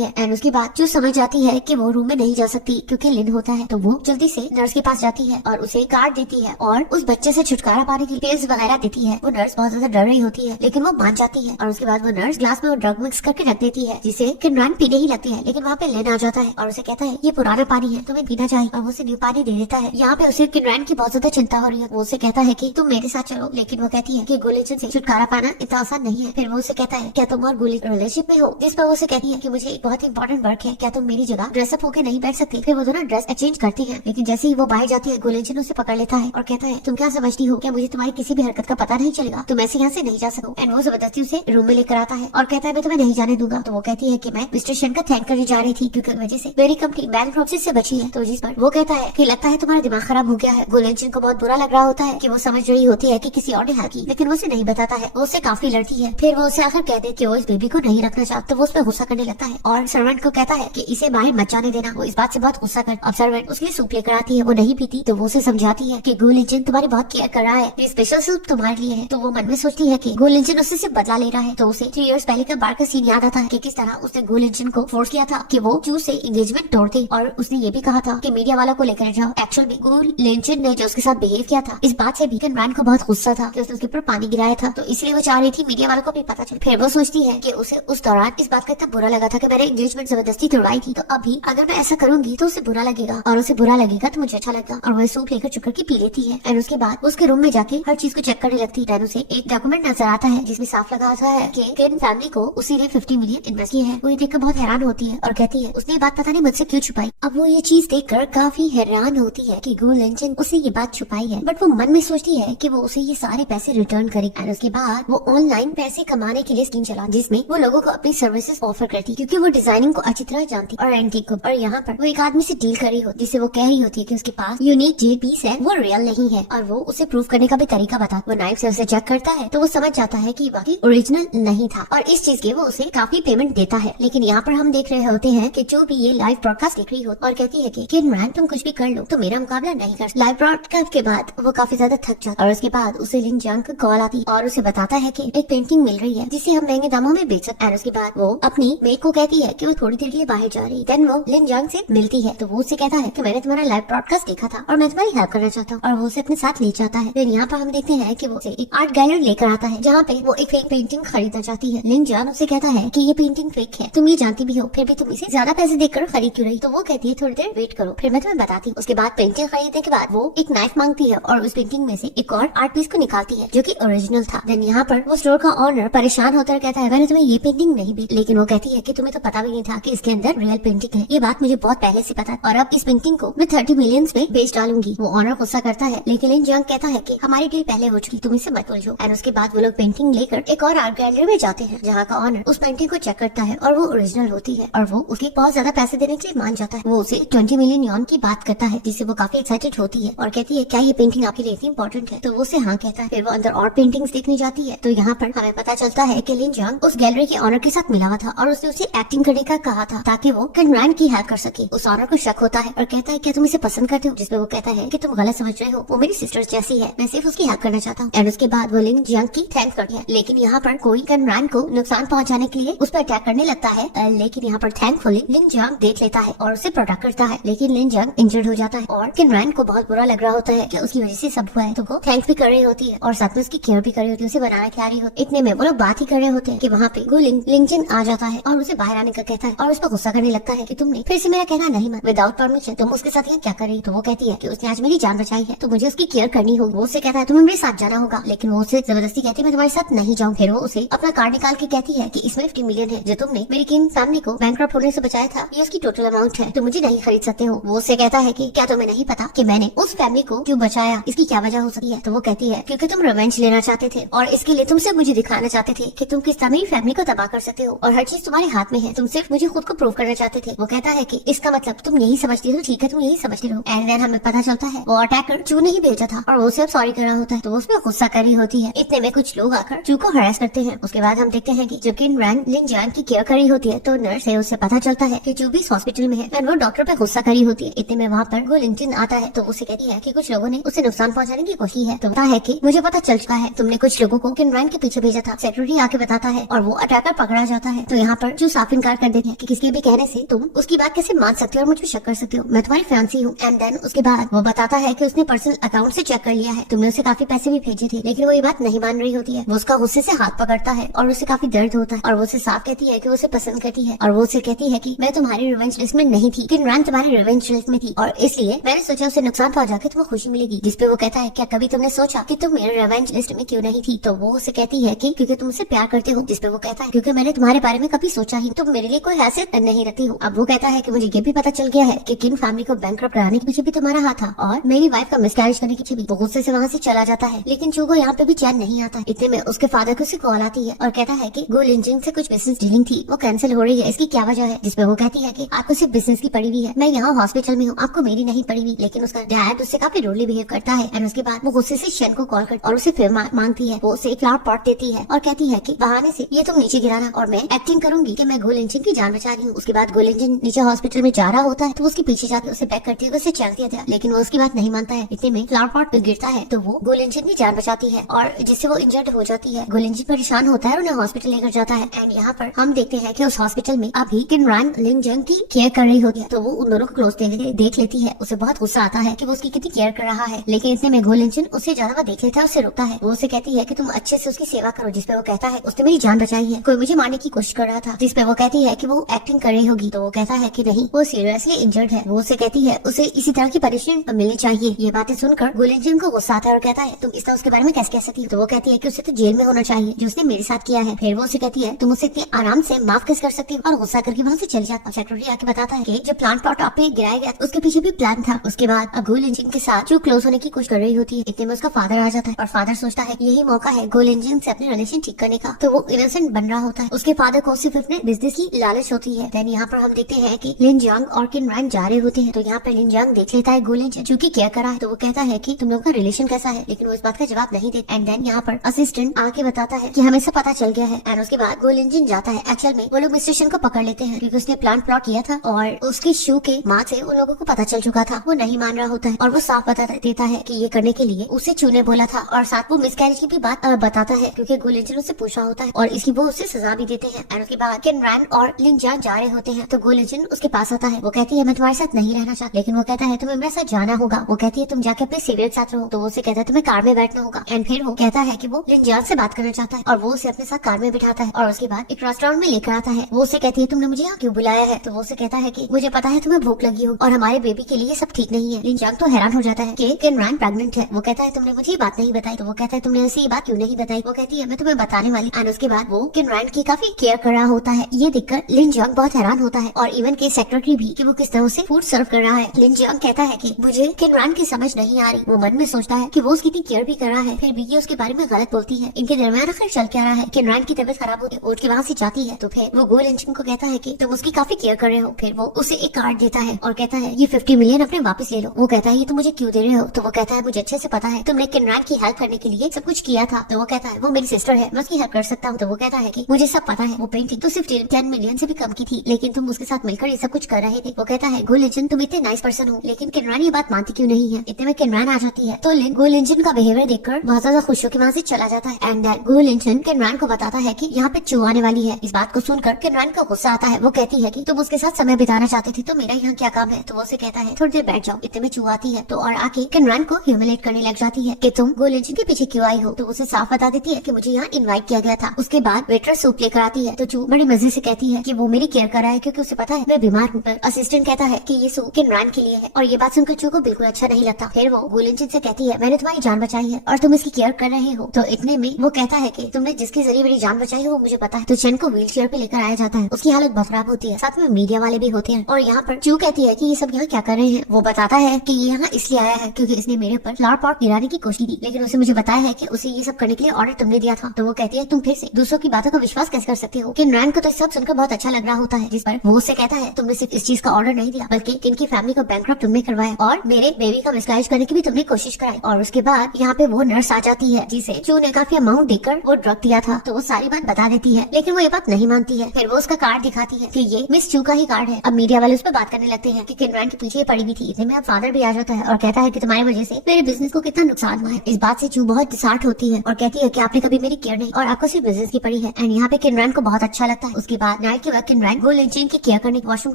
है एंड उसके बाद चू समझ जाती है कि वो रूम में नहीं जा सकती क्योंकि लिन होता है। तो वो जल्दी से नर्स के पास जाती है और उसे कार्ड देती है और उस बच्चे से छुटकारा पाने के लिए पिल्स वगैरह देती है। वो नर्स बहुत ज्यादा डर रही होती है लेकिन वो मान जाती है और उसके बाद वो नर्स ग्लास में वो ड्रग मिक्स करके रख देती है जिसे किनरान पीने ही लगती है। लेकिन वहाँ पे लिन आ जाता है और उसे कहता है ये पुराना पानी है, तुम्हें पीना चाहिए, और वो उसे न्यू पानी दे देता है। यहाँ पे उसे किनरान की बहुत ज्यादा चिंता हो रही है। वो उसे कहता है कि तुम मेरे साथ चलो, लेकिन वो कहती है कि गुलिंचन से छुटकारा पाना इतना आसान नहीं है। फिर वो उसे कहता है क्या तुम और गुलिंचन रिलेशनशिप में हो, जिस पर वो उसे कहती है कि मुझे एक बहुत इंपॉर्टेंट वर्क है, क्या तुम मेरी जगह ड्रेसअप होकर नहीं बैठ सकती। फिर वो दोनों ड्रेस एक्सचेंज करती है लेकिन जैसे ही वो बाहर जाती है गुलिंचन उसे पकड़ लेता है और कहता है तुम क्या समझती हो, क्या मुझे तुम्हारी किसी भी हरकत का पता नहीं चलेगा, तुम ऐसे यहाँ से नहीं जा सको। एंड वो जबरदस्ती उसे रूम में लेकर आता है और कहता है मैं तुम्हें नहीं जाने दूंगा। तो वो कहती है कि मैं मिस्टर शन का थैंक करने जा रही थी क्योंकि वजह से मेरी कंपनी बैंकरप्सी से बची है। तो जिस पर वो कहता है कि लगता है तुम्हारा दिमाग खराब हो गया है। गुलिंचन को बहुत बुरा लग रहा होता है कि वो समझ रही होती है कि किसी और ने हैक की, लेकिन वो उसे नहीं बताता है। वो उससे काफी लड़ती है। फिर वो उसे आखिर कह दे कि वो इस बेबी को नहीं रखना चाहता। तो वो उस पर गुस्सा करने लगता है और सर्वेंट को कहता है कि इसे बाहर मत जाने देना। वो इस बात से बहुत गुस्सा कर अब सर्वेंट उसके लिए सूप लेकर आती है। वो नहीं पीती तो वो उसे समझाती है कि गुलिंचन तुम्हारी बहुत केयर कर रहा है, ये स्पेशल सूप तुम्हारे लिए है। तो वो मन में सोचती है कि गुलिंचन उससे सिर्फ बदला ले रहा है। तो उसे 3 इयर्स पहले का बार का सीन याद आता है कि किस तरह उसने गुलिंचन को फोर्स किया था कि वो चू से एंगेजमेंट तोड़ दे और उसने ये भी कहा था कि मीडिया वालों को लेकर जाओ। एक्चुअल में गुलिंचन ने जो उसके साथ बिहेव किया था, इस बात से भी किनरान को बहुत गुस्सा था कि उसने उसके ऊपर पानी गिराया था, तो इसलिए वो चाह रही थी मीडिया वालों को भी पता चले। फिर वो सोचती है कि उसे उस दौरान इस बात का इतना बुरा लगा था कि मैंने एंगेजमेंट जबरदस्ती तोड़वाई थी, तो अभी अगर मैं ऐसा करूंगी तो उसे बुरा लगेगा और उसे बुरा लगेगा तो मुझे अच्छा लगेगा। और वो सूप लेकर चुकर की पी लेती है एंड उसके बाद उसके रूम में जाके हर चीज को चेक करने लगती है। उसे एक डॉक्यूमेंट नजर आता है जिसमें साफ लगा होता है कि किन फैमिली को उसी ने 50 मिलियन इन्वेस्ट किया है। वो ये देखकर बहुत हैरान होती है और कहती है उसने ये बात पता नहीं मुझसे क्यों छुपाई। अब वो ये चीज देखकर काफी हैरान होती है कि गुलिंचन उसे ये बात छुपाई है, बट वो मन में सोचती है कि वो उसे ये सारे पैसे रिटर्न करेगी। और उसके बाद वो ऑनलाइन पैसे कमाने के लिए स्कीम चला जिसमें वो लोगों को अपनी सर्विसेज ऑफर करती क्योंकि वो डिजाइनिंग को अच्छी तरह जानती और एंटीक को। और यहाँ पर वो एक आदमी से डील कर रही होती जिससे वो कह रही होती है कि उसके पास यूनिक जेड पीस है, वो रियल नहीं है, और वो उसे प्रूव करने का भी तरीका बता। वो नाइफ से उसे चेक करता है तो वो समझ जाता है कि बाकी ओरिजिनल नहीं था और इस चीज के वो उसे काफी पेमेंट देता है। लेकिन यहाँ पर हम देख रहे होते हैं कि जो भी ये लाइव ब्रॉडकास्ट देख रही हो और कहती है कि किनरान तुम कुछ भी कर लो तो मेरा मुकाबला नहीं कर। लाइव ब्रॉडकास्ट के बाद वो काफी ज्यादा थक जाता और उसके बाद उसे लिन जंग का कॉल आती और उसे बताता है कि एक पेंटिंग मिल रही है जिसे हम महंगे दामों में बेच सकते हैं। उसके बाद वो अपनी मेट को कहती है कि वो थोड़ी देर के लिए बाहर जा रही है। देन वो लिन जंग से मिलती है तो वो उसे कहता है कि मैंने तुम्हारा लाइव ब्रॉडकास्ट देखा था और मैं तुम्हारी हेल्प करना चाहता हूँ, और वो उसे अपने साथ ले जाता है। फिर यहाँ पर हम देखते हैं कि वो एक आर्ट गैलरी लेकर आता है जहाँ पे वो एक फेक पेंटिंग खरीदना चाहती है। लिन जंग उसे कहता है कि ये पेंटिंग फेक है, तुम ये जानती भी हो, फिर भी तुम इसे ज्यादा पैसे देकर खरीद क्यों रही। तो वो कहती है थोड़ी देर वेट करो फिर मैं तुम्हें बताती हूँ। उसके बाद पेंटिंग खरीदने के बाद वो एक नाइफ मांगती है और उस पेंटिंग में से एक और आर्ट पीस को निकालती है जो कि ओरिजिनल था। देन यहाँ पर वो स्टोर का ऑनर परेशान होकर कहता है मैंने तुम्हें ये पेंटिंग नहीं दी, लेकिन वो कहती है कि तुम्हें तो पता भी नहीं था कि इसके अंदर रियल पेंटिंग है, ये बात मुझे बहुत पहले से पता है और अब इस पेंटिंग को मैं 30 मिलियन में बेच डालूंगी। वो ऑनर गुस्सा करता है लेकिन लिन जंग कहता है कि हमारी डील पहले हो चुकी, तुम इससे मत उलझो। और उसके बाद वो लोग पेंटिंग लेकर एक और आर्ट गैलरी में जाते हैं जहाँ का ऑनर उस पेंटिंग को चेक करता है और वो ओरिजिनल होती है और वो उसके बहुत ज्यादा पैसे देने के लिए मान जाता है। वो उसे 20 मिलियन यॉन की बात करता है जिससे वो काफी एक्साइटेड होती है और कहती है क्या ये पेंटिंग आपके लिए इतनी इंपॉर्टेंट है। तो वो उसे हाँ कहता है। फिर वो अंदर और पेंटिंग्स देखने जाती है तो यहाँ पर हमें पता चलता है कि लिन जंग उस गैलरी के ऑनर के साथ मिला हुआ था और उसने उसे एक्टिंग करने का कहा था ताकि वो किनरान की हेल्प कर सके। उस ऑनर को शक होता है और कहता है क्या तुम इसे पसंद करते हो, जिसपे वो कहता है कि तुम गलत समझ रहे हो, वो मेरी सिस्टर जैसी है, मैं सिर्फ उसकी हेल्प करना चाहता हूँ। एंड उसके बाद वो लिन जंग की थैंक्स करती है लेकिन यहाँ पर कोई किनरान को नुकसान पहुँचाने के लिए उस पर अटैक करने लगता है। लेकिन यहाँ पर थैंकफुली लिन जंग देख लेता है और उसे प्रोटेक्ट करता है, लेकिन लिन जंग इंजर्ड हो जाता है और किनरान को बहुत बुरा लग रहा होता है कि उसकी वजह से सब हुआ है। तो वो थैंक्स भी कर रही होती है और साथ में उसकी केयर भी कर रही होती है, उसे बनाने खिला रही होती है। इतने में वो लोग बात ही कर रहे होते हैं कि वहाँ पे लिंजन आ जाता है और उसे बाहर आने का कहता है और उस पर गुस्सा करने लगता है कि तुमने फिर से मेरा कहना नहीं माना, विदाउट परमिशन तुम उसके साथ यहाँ क्या कर रही। तो वो कहती है कि उसने आज मेरी जान बचाई है तो मुझे उसकी केयर करनी होगी। वो उसे कहता है तुम्हें मेरे साथ जाना होगा, लेकिन वो उसे जबरदस्ती कहती है मैं तुम्हारे साथ नहीं जाऊँ। फिर वो उसे अपना कार्ड निकाल के कहती है कि इसमें 50 मिलियन है जो तुमने मेरी किन फैमिली को बैंकरप्ट होने से बचाया था, ये उसकी टोटल अमाउंट है, तो मुझे नहीं खरीद सकते हो। वो उससे कहता है कि क्या तुम्हें नहीं पता कि मैंने उस फैमिली को क्यों बचाया, इसकी क्या वजह हो सकती है। तो वो कहती है क्योंकि तुम रिवेंज लेना चाहते थे और इसके लिए तुम सिर्फ मुझे दिखाना चाहते थे कि तुम किस तरह मेरी फैमिली को तबाह कर सकते हो और हर चीज तुम्हारे हाथ में है, तुम सिर्फ मुझे खुद को प्रूव करना चाहते थे। वो कहता है कि इसका मतलब तुम यही समझती हो, ठीक है तुम यही समझते हो। एंड देन हमें पता चलता है वो अटैकर चू ने ही भेजा था और वो सिर्फ सॉरी कर रहा होता है तो उसमें गुस्सा कर रही होती है। इतने में कुछ लोग आकर चू को हरास करते हैं। उसके बाद हम देखते हैं कि जब किनरान लिन जंग की केयर कर रही होती है तो नर्स है उससे पता चलता है कि चू भी हॉस्पिटल में है एंड वो डॉक्टर पे गुस्सा कर रही होती है। इतने में वहाँ पर गुलिंचन आता है तो उसे कहती है कि कुछ लोगों ने उसे नुकसान पहुँचाने की कोशिश है। तो पता है कि मुझे पता चल चुका है, तुमने कुछ लोगों को किनरान के पीछे भेजा था। सेक्रेटरी आके बताता है और वो अटैकर पकड़ा जाता है। तो यहाँ पर जो साफ इनकार कर देते हैं कि किसी भी कहने से तुम उसकी बात कैसे मान सकते हो और मुझ पर शक कर सकते हो, मैं तुम्हारी फैंसी हूँ। एंड देन उसके बाद वो बताता है कि उसने पर्सनल अकाउंट से चेक कर लिया है, तुमने उसे काफी पैसे भी भेजे थे, लेकिन वो ये बात नहीं मान रही होती है। वो उसका गुस्से से हाथ पकड़ता है और उसे काफी दर्द होता है और वो उसे साफ कहती है कि वो उसे पसंद करती है और वो उसे कहती है कि मैं तुम्हारी रिवेंज लिस्ट में नहीं थी, किनरान तुम्हारी रिवेंज लिस्ट में थी और इसलिए मैंने सोचा उसे नुकसान पहुंचा के तुम्हें खुशी मिलेगी। जिसपे वो कहता है क्या कभी तुमने सोचा कि तुम मेरे रिवेंज लिस्ट में क्यों नहीं थी? तो वो उसे कहती है कि क्योंकि तुम उसे प्यार करते हो। जिसपे वो कहता है क्योंकि मैंने तुम्हारे बारे में कभी सोचा ही, तुम मेरे लिए कोई हैसियत नहीं रखती हो। अब वो कहता है कि मुझे ये भी पता चल गया है कि किन फैमिली को बैंकरप्ट कराने के पीछे भी तुम्हारा हाथ था और मेरी वाइफ का मिसकैरेज करने के पीछे भी। वो गुस्से से वहाँ से चला जाता है, लेकिन चू को यहाँ पे भी चैन नहीं आता। इतने में उसके फादर को उसे कॉल आती है और कहता है कि गो लिंचिंग से कुछ बिजनेस डीलिंग थी, वो कैंसिल हो रही है, इसकी क्या वजह है? जिसपे वो कहती है कि आपको सिर्फ बिजनेस की पड़ी हुई है, मैं यहाँ हॉस्पिटल में हूँ, आपको मेरी नहीं पड़ी हुई। लेकिन उसका डैड उससे काफी रूडली बिहेव करता है और उसके बाद वो गुस्से से शन को कॉल करती और उसे फिर मांगती है। वो उसे एक फ्लावर पॉट देती है और कहती है कि बहाने से ये तुम नीचे गिराना और मैं एक्टिंग करूंगी कि मैं गो लिंचिंग की जान बचा रही हूँ। उसके बाद गो लिंचिंग नीचे हॉस्पिटल में जा रहा होता है तो उसके पीछे जाकर उसे बैक करती है, उसे चल दिया था, लेकिन वो उसकी बात नहीं मानता है। इतने में फ्लावर पॉट गिरता है तो वो गो लिंचिंग की जान बचाती है और जिससे वो इंजर्ड हो जाती है। गो लिंचिंग परेशान होता है और उन्हें हॉस्पिटल लेकर जाता है। एंड यहाँ पर हम देखते हैं कि उस हॉस्पिटल में अभी किनरान लिंजंग की केयर कर रही होती है, तो वो उन दोनों को क्लोज देख लेती है। उसे बहुत गुस्सा आता है कि वो उसकी कितनी केयर कर रहा है, लेकिन इतने में गो लिंचिंग उसे ज्यादा देख लेता है, उससे रुकता है। वो उसे कहती है कि तुम अच्छे से उसकी सेवा करो। जिसपे वो कहता है उसने मेरी जान बचाई है, कोई मुझे मारने की कोशिश कर रहा था। जिसपे वो कहती है कि वो एक्टिंग कर रही होगी, तो वो कहता है कि नहीं, वो सीरियसली इंजर्ड है। वो उसे कहती है उसे इसी तरह की पनिशमेंट मिलनी चाहिए। ये बातें सुनकर गो लिंचिंग को गुस्सा आता है और कहता है तुम इस तरह उसके बारे में कैसे कह सकती हो? तो वो कहती है कि उसे तो जेल में होना चाहिए जो उसने मेरे साथ किया है। फिर वो उसे कहती है तुम उसे इतने आराम से माफ कैसे कर सकती हो, और गुस्सा करके वहाँ से चली जाता है। सेक्रेटरी आके बताता है कि जो प्लांट पॉट आप पे गिराया गया उसके पीछे भी प्लान था। उसके बाद अब गो लिंचिंग के साथ जो क्लोज होने की कोशिश कर रही होती है। इतने में उसका फादर आ जाता है और फादर सोचता है यही मौका है गो लिंचिंग से अपने रिलेशन ठीक करने का, तो वो इनोसेंट बन रहा होता है। उसके फादर को सिर्फ अपने बिजनेस की लालच होती है। देन यहाँ पर हम देखते हैं कि लिन जंग और किनरान जा रहे होते हैं, तो यहाँ पर लिन जंग देख लेता है गो लिंचिंग जो कि क्या करा है, तो वो कहता है कि तुम लोगों का रिलेशन कैसा है, लेकिन वो इस बात का जवाब नहीं देता। एंड देन यहाँ पर असिस्टेंट आके बताता है कि हमें सब पता चल गया है। एंड उसके बाद गो लिंचिंग जाता है। एक्चुअल में वो लोग मिस्टर शन को पकड़ लेते हैं क्योंकि उसने प्लान प्लॉट किया था और उसके शू के मार्क से उन लोगों को पता चल चुका था। वो नहीं मान रहा होता है और वो साफ बता देता है कि ये करने के लिए उसे चू ने बोला था, और साथ वो मिसकैरेज की भी बात बताता है क्योंकि गो लिंचिंग उससे पूछा होता है और इसकी वो उससे सजा भी देते हैं। एंड उसके बाद किनरान और लिन जंग जा रहे होते हैं तो गो लिंचिंग उसके पास आता है। वो कहती है मैं तुम्हारे साथ नहीं रहना चाहती, लेकिन वो कहता है तुम्हें मेरे साथ जाना होगा। वो कहती है तुम जाके अपने सीनियर साथ रहो, तो वो उसे कहता है तुम्हें कार में बैठना होगा। एंड फिर वो कहता है कि वो लिन जंग से बात करना चाहता है और वो उसे अपने साथ कार में बिठाता है और उसके बाद एक रेस्टोरेंट में लेकर आता है। वो उसे कहती है तुमने मुझे यहाँ क्यों बुलाया है? तो वो उसे कहता है कि मुझे पता है तुम्हें भूख लगी हो और हमारे बेबी के लिए सब ठीक नहीं है। लिन जंग तो हैरान हो जाता है कि किनरान प्रेग्नेंट है। वो कहता है तुमने मुझे ये बात नहीं बताई, तो वो कहता है तुमने ऐसी ये बात क्यों नहीं बताई? वो कहती है मैं तुम्हें बताने वाली। एंड उसके बाद वो किनरान की काफी केयर कर रहा होता है। ये देखकर लिन जंग बहुत हैरान होता है और इवन के सेक्रेटरी भी कि वो किस तरह से फूड सर्व कर रहा है। लिन जंग कहता है कि मुझे किनरान की समझ नहीं आ रही। वो मन में सोचता है कि वो उसकी इतनी केयर भी कर रहा है, फिर भी ये उसके बारे में गलत बोलती है। इनके दरमियान आखिर चल क्या रहा है? किनरान की तबीयत खराब होती है, उठ के वहाँ से जाती है, तो फिर वो गो लिंचिंग को कहता है कि तुम उसकी काफी केयर कर रहे हो। फिर वो उसे एक कार्ड देता है और कहता है ये 50 मिलियन अपने वापस ले लो। वो कहता है ये तुम मुझे क्यों दे रहे हो? तो वो कहता है मुझे अच्छे से पता है तुमने किनरान की हेल्प करने के लिए सब कुछ किया था। तो वो कहता है वो मेरी सिस्टर है, मैं उसकी हेल्प कर सकता हूँ। तो वो कहता है कि मुझे सब पता है, वो पेंटिंग तो सिर्फ 10 मिलियन से भी कम की थी, लेकिन तुम उसके साथ मिलकर ये सब कुछ कर रहे थे। वो कहता है गो लिंचिंग तुम इतने नाइस पर्सन हो, लेकिन किनरान ये बात मानती क्यों नहीं है? इतने में किनरान आ जाती है तो गो लिंचिंग का बिहेवियर देखकर बहुत ज्यादा खुश होकर वहाँ से चला जाता है। एंड गो लिंचिंग किनरान को बताता है कि यहाँ पे चू आने वाली है। इस बात को सुनकर किनरान का गुस्सा आता है। वो कहती है कि तुम उसके साथ समय बिताना चाहते थे तो मेरा यहाँ क्या काम है? तो वो उसे कहता है थोड़ी देर बैठ जाओ। इतने में चू आती है तो और आके किनरान को ह्यूमिलेट करने लग जाती है कि तुम गो लिंचिंग के पीछे क्यों आई हो? तो उसे साफ बता देती है कि मुझे यहाँ इनवाइट किया गया था। उसके बाद वेटर सूप लेकर आती है तो चू बड़े मजे से कहती है कि वो मेरी केयर कर रहा है क्योंकि उसे पता है मैं बीमार हूँ। पर असिस्टेंट कहता है कि ये सूप किनरान के लिए है और ये बात सुनकर चू को बिल्कुल अच्छा नहीं लगता। फिर वो गो लिंचिंग से कहती है मैंने तुम्हारी जान बचाई है और तुम इसकी केयर कर रहे हो। तो इतने में वो कहता है कि तुमने जिसके जरिए मेरी जान बचाई है वो मुझे पता है। तो चेन को व्हील चेयर पे लेकर आया जाता है। उसकी हालत बहुत खराब होती है, साथ में मीडिया वाले भी होते हैं और यहाँ पर चू कहती है कि ये सब यहाँ क्या कर रहे हैं? वो बताता है कि ये यहाँ इसलिए आया है क्योंकि इसने मेरे ऊपर फ्लावर पॉट गिराने की कोशिश की, लेकिन उसे मुझे बताया है कि उसे ये सब करने के लिए ऑर्डर तुमने दिया था। तो वो कहती है तुम फिर से दूसरों की बातों का विश्वास कैसे कर सकते हो? किनरान को तो सब सुनकर बहुत अच्छा लग रहा होता है, जिस पर वो उससे कहता है तुमने सिर्फ इस चीज का ऑर्डर नहीं दिया बल्कि इनकी फैमिली को बैंकरप्ट तुमने करवाया और मेरे बेबी का मिसकैरेज करने की भी तुमने कोशिश कराई। और उसके बाद यहाँ पे वो नर्स आ जाती है जिसे चू ने काफी अमाउंट देकर वो ड्रग दिया था, तो वो सारी बात बता देती है, लेकिन वो ये बात नहीं मानती है। फिर वो उसका कार्ड दिखाती है कि ये मिस चू का ही कार्ड है। अब मीडिया वाले उस पर बात करने लगते हैं कि किनरान के पीछे पड़ी हुई थी। इतने में अब फादर भी आ जाता है और कहता है कि तुम्हारी वजह से मेरे बिजनेस को कितना नुकसान हुआ है। इस बात से चू बहुत डिसहार्ट होती है और कहती है कि आपने कभी मेरी केयर नहीं और आपको सिर्फ बिजनेस की पड़ी है। एंड यहाँ पे किनरान को बहुत अच्छा लगता है। उसके बाद नाइट के बाद किनरान गो लिंचिन की केयर करने वॉशरूम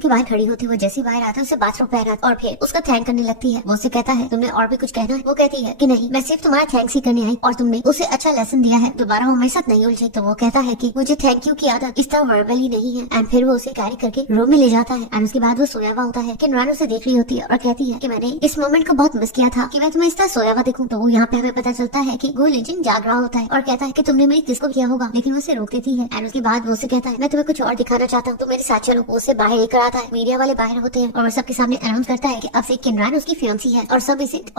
के बाहर खड़ी होती है। जैसे बाहर आता है उसे बाथरूम पहना और फिर उसका थैंक करने लगती है। वो उसे कहता है तुमने और भी कुछ कहना है? वो कहती है कि नहीं, मैं सिर्फ तुम्हारा थैंक्स ही करने आई और तुमने उसे अच्छा लेसन दिया है, दोबारा वो मेरे साथ नहीं उलझे। तो वो कहता है कि मुझे थैंक यू की आदत इस तरह वर्बली नहीं है। एंड फिर वो उसे कैरी करके रूम में ले जाता है। एंड उसके बाद वो सोया हुआ होता है। किनरान उसे देख रही होती है और कहती है कि मैंने इस मोमेंट को बहुत मिस किया था कि मैं तुम्हें इस तरह सोया हुआ देखूं। तो वो यहाँ पे हमें पता चलता है कि गो लिंचिन जाग रहा होता है और कहता है कि तुमने मेरी किसको किया होगा, लेकिन वो उसे रोक देती है। एंड उसके बाद वो उसे कहता है मैं तुम्हें कुछ और दिखाना चाहता हूँ, तो मेरे साथ चलो। वो उसे बाहर लेकर आता है। मीडिया वाले बाहर होते हैं और सबके सामने अनाउंस करता है कि अब से किनरान उसकी फियांसी है और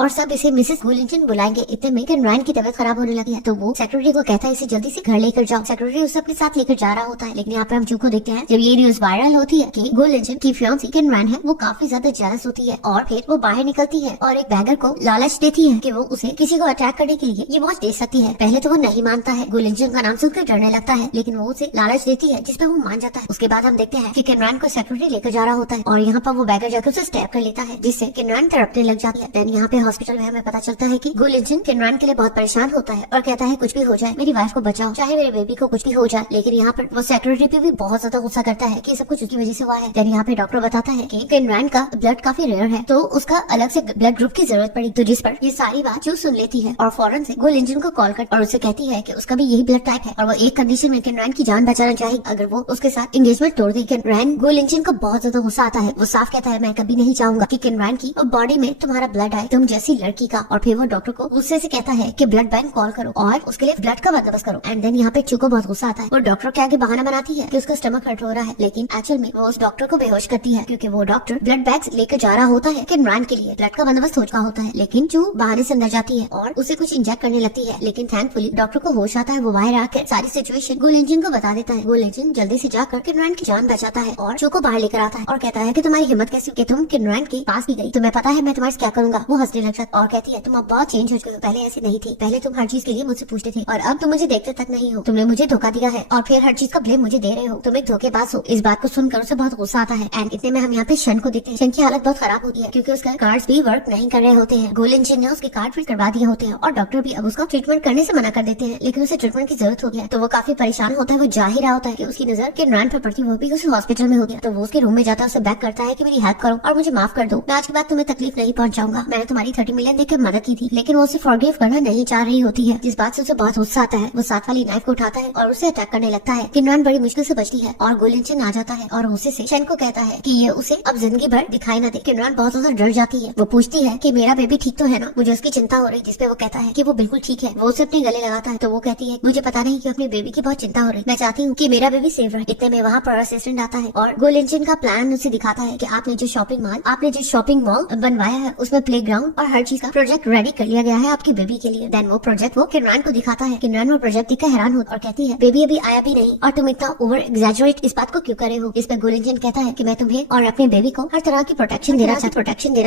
सब इसे मिसेस गो लिंचिन बुलाएंगे। इतने में किनरान की तबीयत खराब होने लगी है। तो वो सेक्रेटरी को कहता है इसे जल्दी से घर लेकर जाओ। सेक्रेटरी उसे अपने साथ लेकर जा रहा होता है। लेकिन यहाँ पे हम चू को देखते हैं जब ये न्यूज वायरल होती है कि गो लिंचिन की फियांसी किनरान है, वो काफी ज्यादा जेलस होती है और फिर वो बाहर निकलती है और एक बैगर को लालच देती है कि वो उसे किसी को अटैक करने के लिए ये वॉच दे सकती है। पहले तो वो नहीं मानता है, गो लिंचिन का नाम सुनकर डरने लगता है, लेकिन वो उसे लालच देती है जिसपे वो मान जाता है। उसके बाद हम देखते हैं कि किनरान को सेक्रेटरी लेकर जा रहा होता है और यहाँ पर वो बैगर जाकर उसे स्टैब कर लेता है, जिससे किनरान तड़पने लग जाती है। देन यहाँ पे हॉस्पिटल में हमें पता चलता है कि गो लिंचिन किनरान के लिए बहुत परेशान होता है और कहता है कुछ भी हो जाए मेरी वाइफ को बचाओ, चाहे मेरे बेबी को कुछ भी हो जाए। लेकिन यहाँ पर वो सेक्रेटरी पे भी बहुत ज्यादा गुस्सा करता है कि सब कुछ उसकी वजह से हुआ है। देन यहाँ पे डॉक्टर बताता है कि किनरान का ब्लड काफी रेयर है, तो उसका अलग से ब्लड ग्रुप की जरूरत पड़ी। तो जिस पर ये सारी बात चू सुन लेती है और फौरन से गो लिंचिन को कॉल कर और उससे कहती है कि उसका भी यही ब्लड टाइप है और वो एक कंडीशन में किनरान की जान बचाना चाहेगी, अगर वो उसके साथ एंगेजमेंट तोड़ दे। किनरान गो लिंचिन को बहुत ज्यादा गुस्सा आता है। वो साफ कहता है मैं कभी नहीं चाहूंगा कि किनरान की बॉडी में तुम्हारा ब्लड आए, तुम जैसी लड़की का। और फिर वो डॉक्टर को गुस्से से कहता है कि ब्लड बैंक कॉल करो और उसके लिए ब्लड का बंदोबस्त करो। एंड देन यहाँ पे चू को बहुत गुस्सा आता है। वो डॉक्टर के आगे बहाना बनाती है कि उसका स्टमक हर्ट हो रहा है, लेकिन एक्चुअल में वो उस डॉक्टर को बेहोश करती है क्योंकि वो डॉक्टर ब्लड बैग्स लेकर जा रहा होता है किनरान के लिए। ब्लड का बंदोबस्त हो चुका होता है, लेकिन चू बहाने से अंदर जाती है और उसे कुछ इंजेक्ट करने लगती है। लेकिन थैंकफुली डॉक्टर को होश आता है। वो बाहर आकर सारी सिचुएशन गो लिंचिन को बता देता है। गो लिंचिन जल्दी से जाकर किनरान की जान बचाता है और चू को बाहर लेकर आता है और कहता है कि तुम्हारी हिम्मत कैसी कि तुम किनरान के पास भी गई, तुम्हें पता है मैं तुम्हारे क्या करूंगा। वो हंसने लग जाता और कहती है तुम अब बहुत चेंज हो चुके हो, पहले ऐसी नहीं थी, पहले तुम हर चीज के लिए मुझसे पूछते थे और अब तुम मुझे देखते तक नहीं हो, तुमने मुझे धोखा दिया है और फिर हर चीज का ब्लेम मुझे दे रहे हो, तुम एक धोखेबाज हो। इस बात को सुनकर उसे बहुत गुस्सा आता है। एंड इतने में हम यहाँ पे शन को देखते हैं। शन की हालत बहुत खराब होती है क्योंकि उसका कार्ड्स भी वर्क नहीं कर रहे होते हैं। गो लिंचिन ने उसके कार्ड फिल करवा दिए होते हैं और डॉक्टर भी अब उसको ट्रीटमेंट करने से मना कर देते हैं, लेकिन उसे ट्रीटमेंट की जरूरत होती है। तो वो काफी परेशान होता है। वो जा ही रहा होता है कि उसकी नजर किनरान पर पड़ती, वो भी उस हॉस्पिटल में होती है। तो वो उसके रूम में जाता है, उसे बैक करता है कि मेरी हेल्प करो और मुझे माफ कर दो, मैं आज के बाद तुम्हें तकलीफ नहीं पहुंचाऊंगा, मैंने तुम्हारी 30 मिलियन देकर मदद की थी। लेकिन वो उसे फॉरगिव करना नहीं चाह रही होती है, जिस बात से उसे बहुत गुस्सा आता है। वो साथ वाली नाइफ को उठाता है और उसे अटैक करने लगता है। किनरान बड़ी मुश्किल से बचती है और गो लिंचिन आ जाता है और उसे से शन को कहता है कि ये उसे अब जिंदगी भर दिखाई न दे। किनरान बहुत ज्यादा डर जाती है। वो पूछती है कि मेरा बेबी ठीक तो है ना, मुझे उसकी चिंता हो रही, जिसपे वो कहता है कि वो बिल्कुल ठीक है। वो उसे अपने गले लगाता है। तो वो कहती है मुझे पता नहीं कि अपने बेबी की बहुत चिंता हो रही, मैं चाहती हूँ कि मेरा बेबी सेफ रहे। इतने में वहाँ पर असिस्टेंट आता है और गो लिंचिन का प्लान उसे दिखाता है कि आपने जो शॉपिंग मॉल बनवाया है उसमें प्लेग्राउंड और हर चीज का प्रोजेक्ट रेडी कर लिया गया है आपकी बेबी के लिए। देन वो प्रोजेक्ट वो किनरान को दिखाता है। किनरान वो प्रोजेक्ट देखकर हैरान होता और कहती है बेबी अभी आया भी नहीं और तुम इतना ओवर एग्जैजरेट इस बात को क्यों करे हो। इस पे गो लिंचिन कहता है कि मैं तुम्हें और अपने बेबी को हर तरह की प्रोटेक्शन देना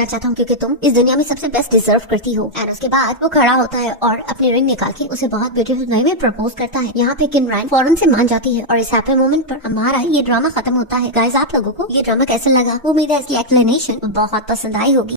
चाहता हूँ क्योंकि तुम इस दुनिया में सबसे बेस्ट डिजर्व करती हो। एंड उसके बाद वो खड़ा होता है और अपनी रिंग निकाल के उसे बहुत ब्यूटीफुल वे में प्रपोज करता है। यहाँ पे किनरान फौरन से मान जाती है और इस हैप्पी मोमेंट पर हमारा ये ड्रामा खत्म होता है। गाइस आप लोगों को ये ड्रामा कैसा लगा? उम्मीद है इसकी एक्सप्लेनेशन बहुत पसंद आई होगी।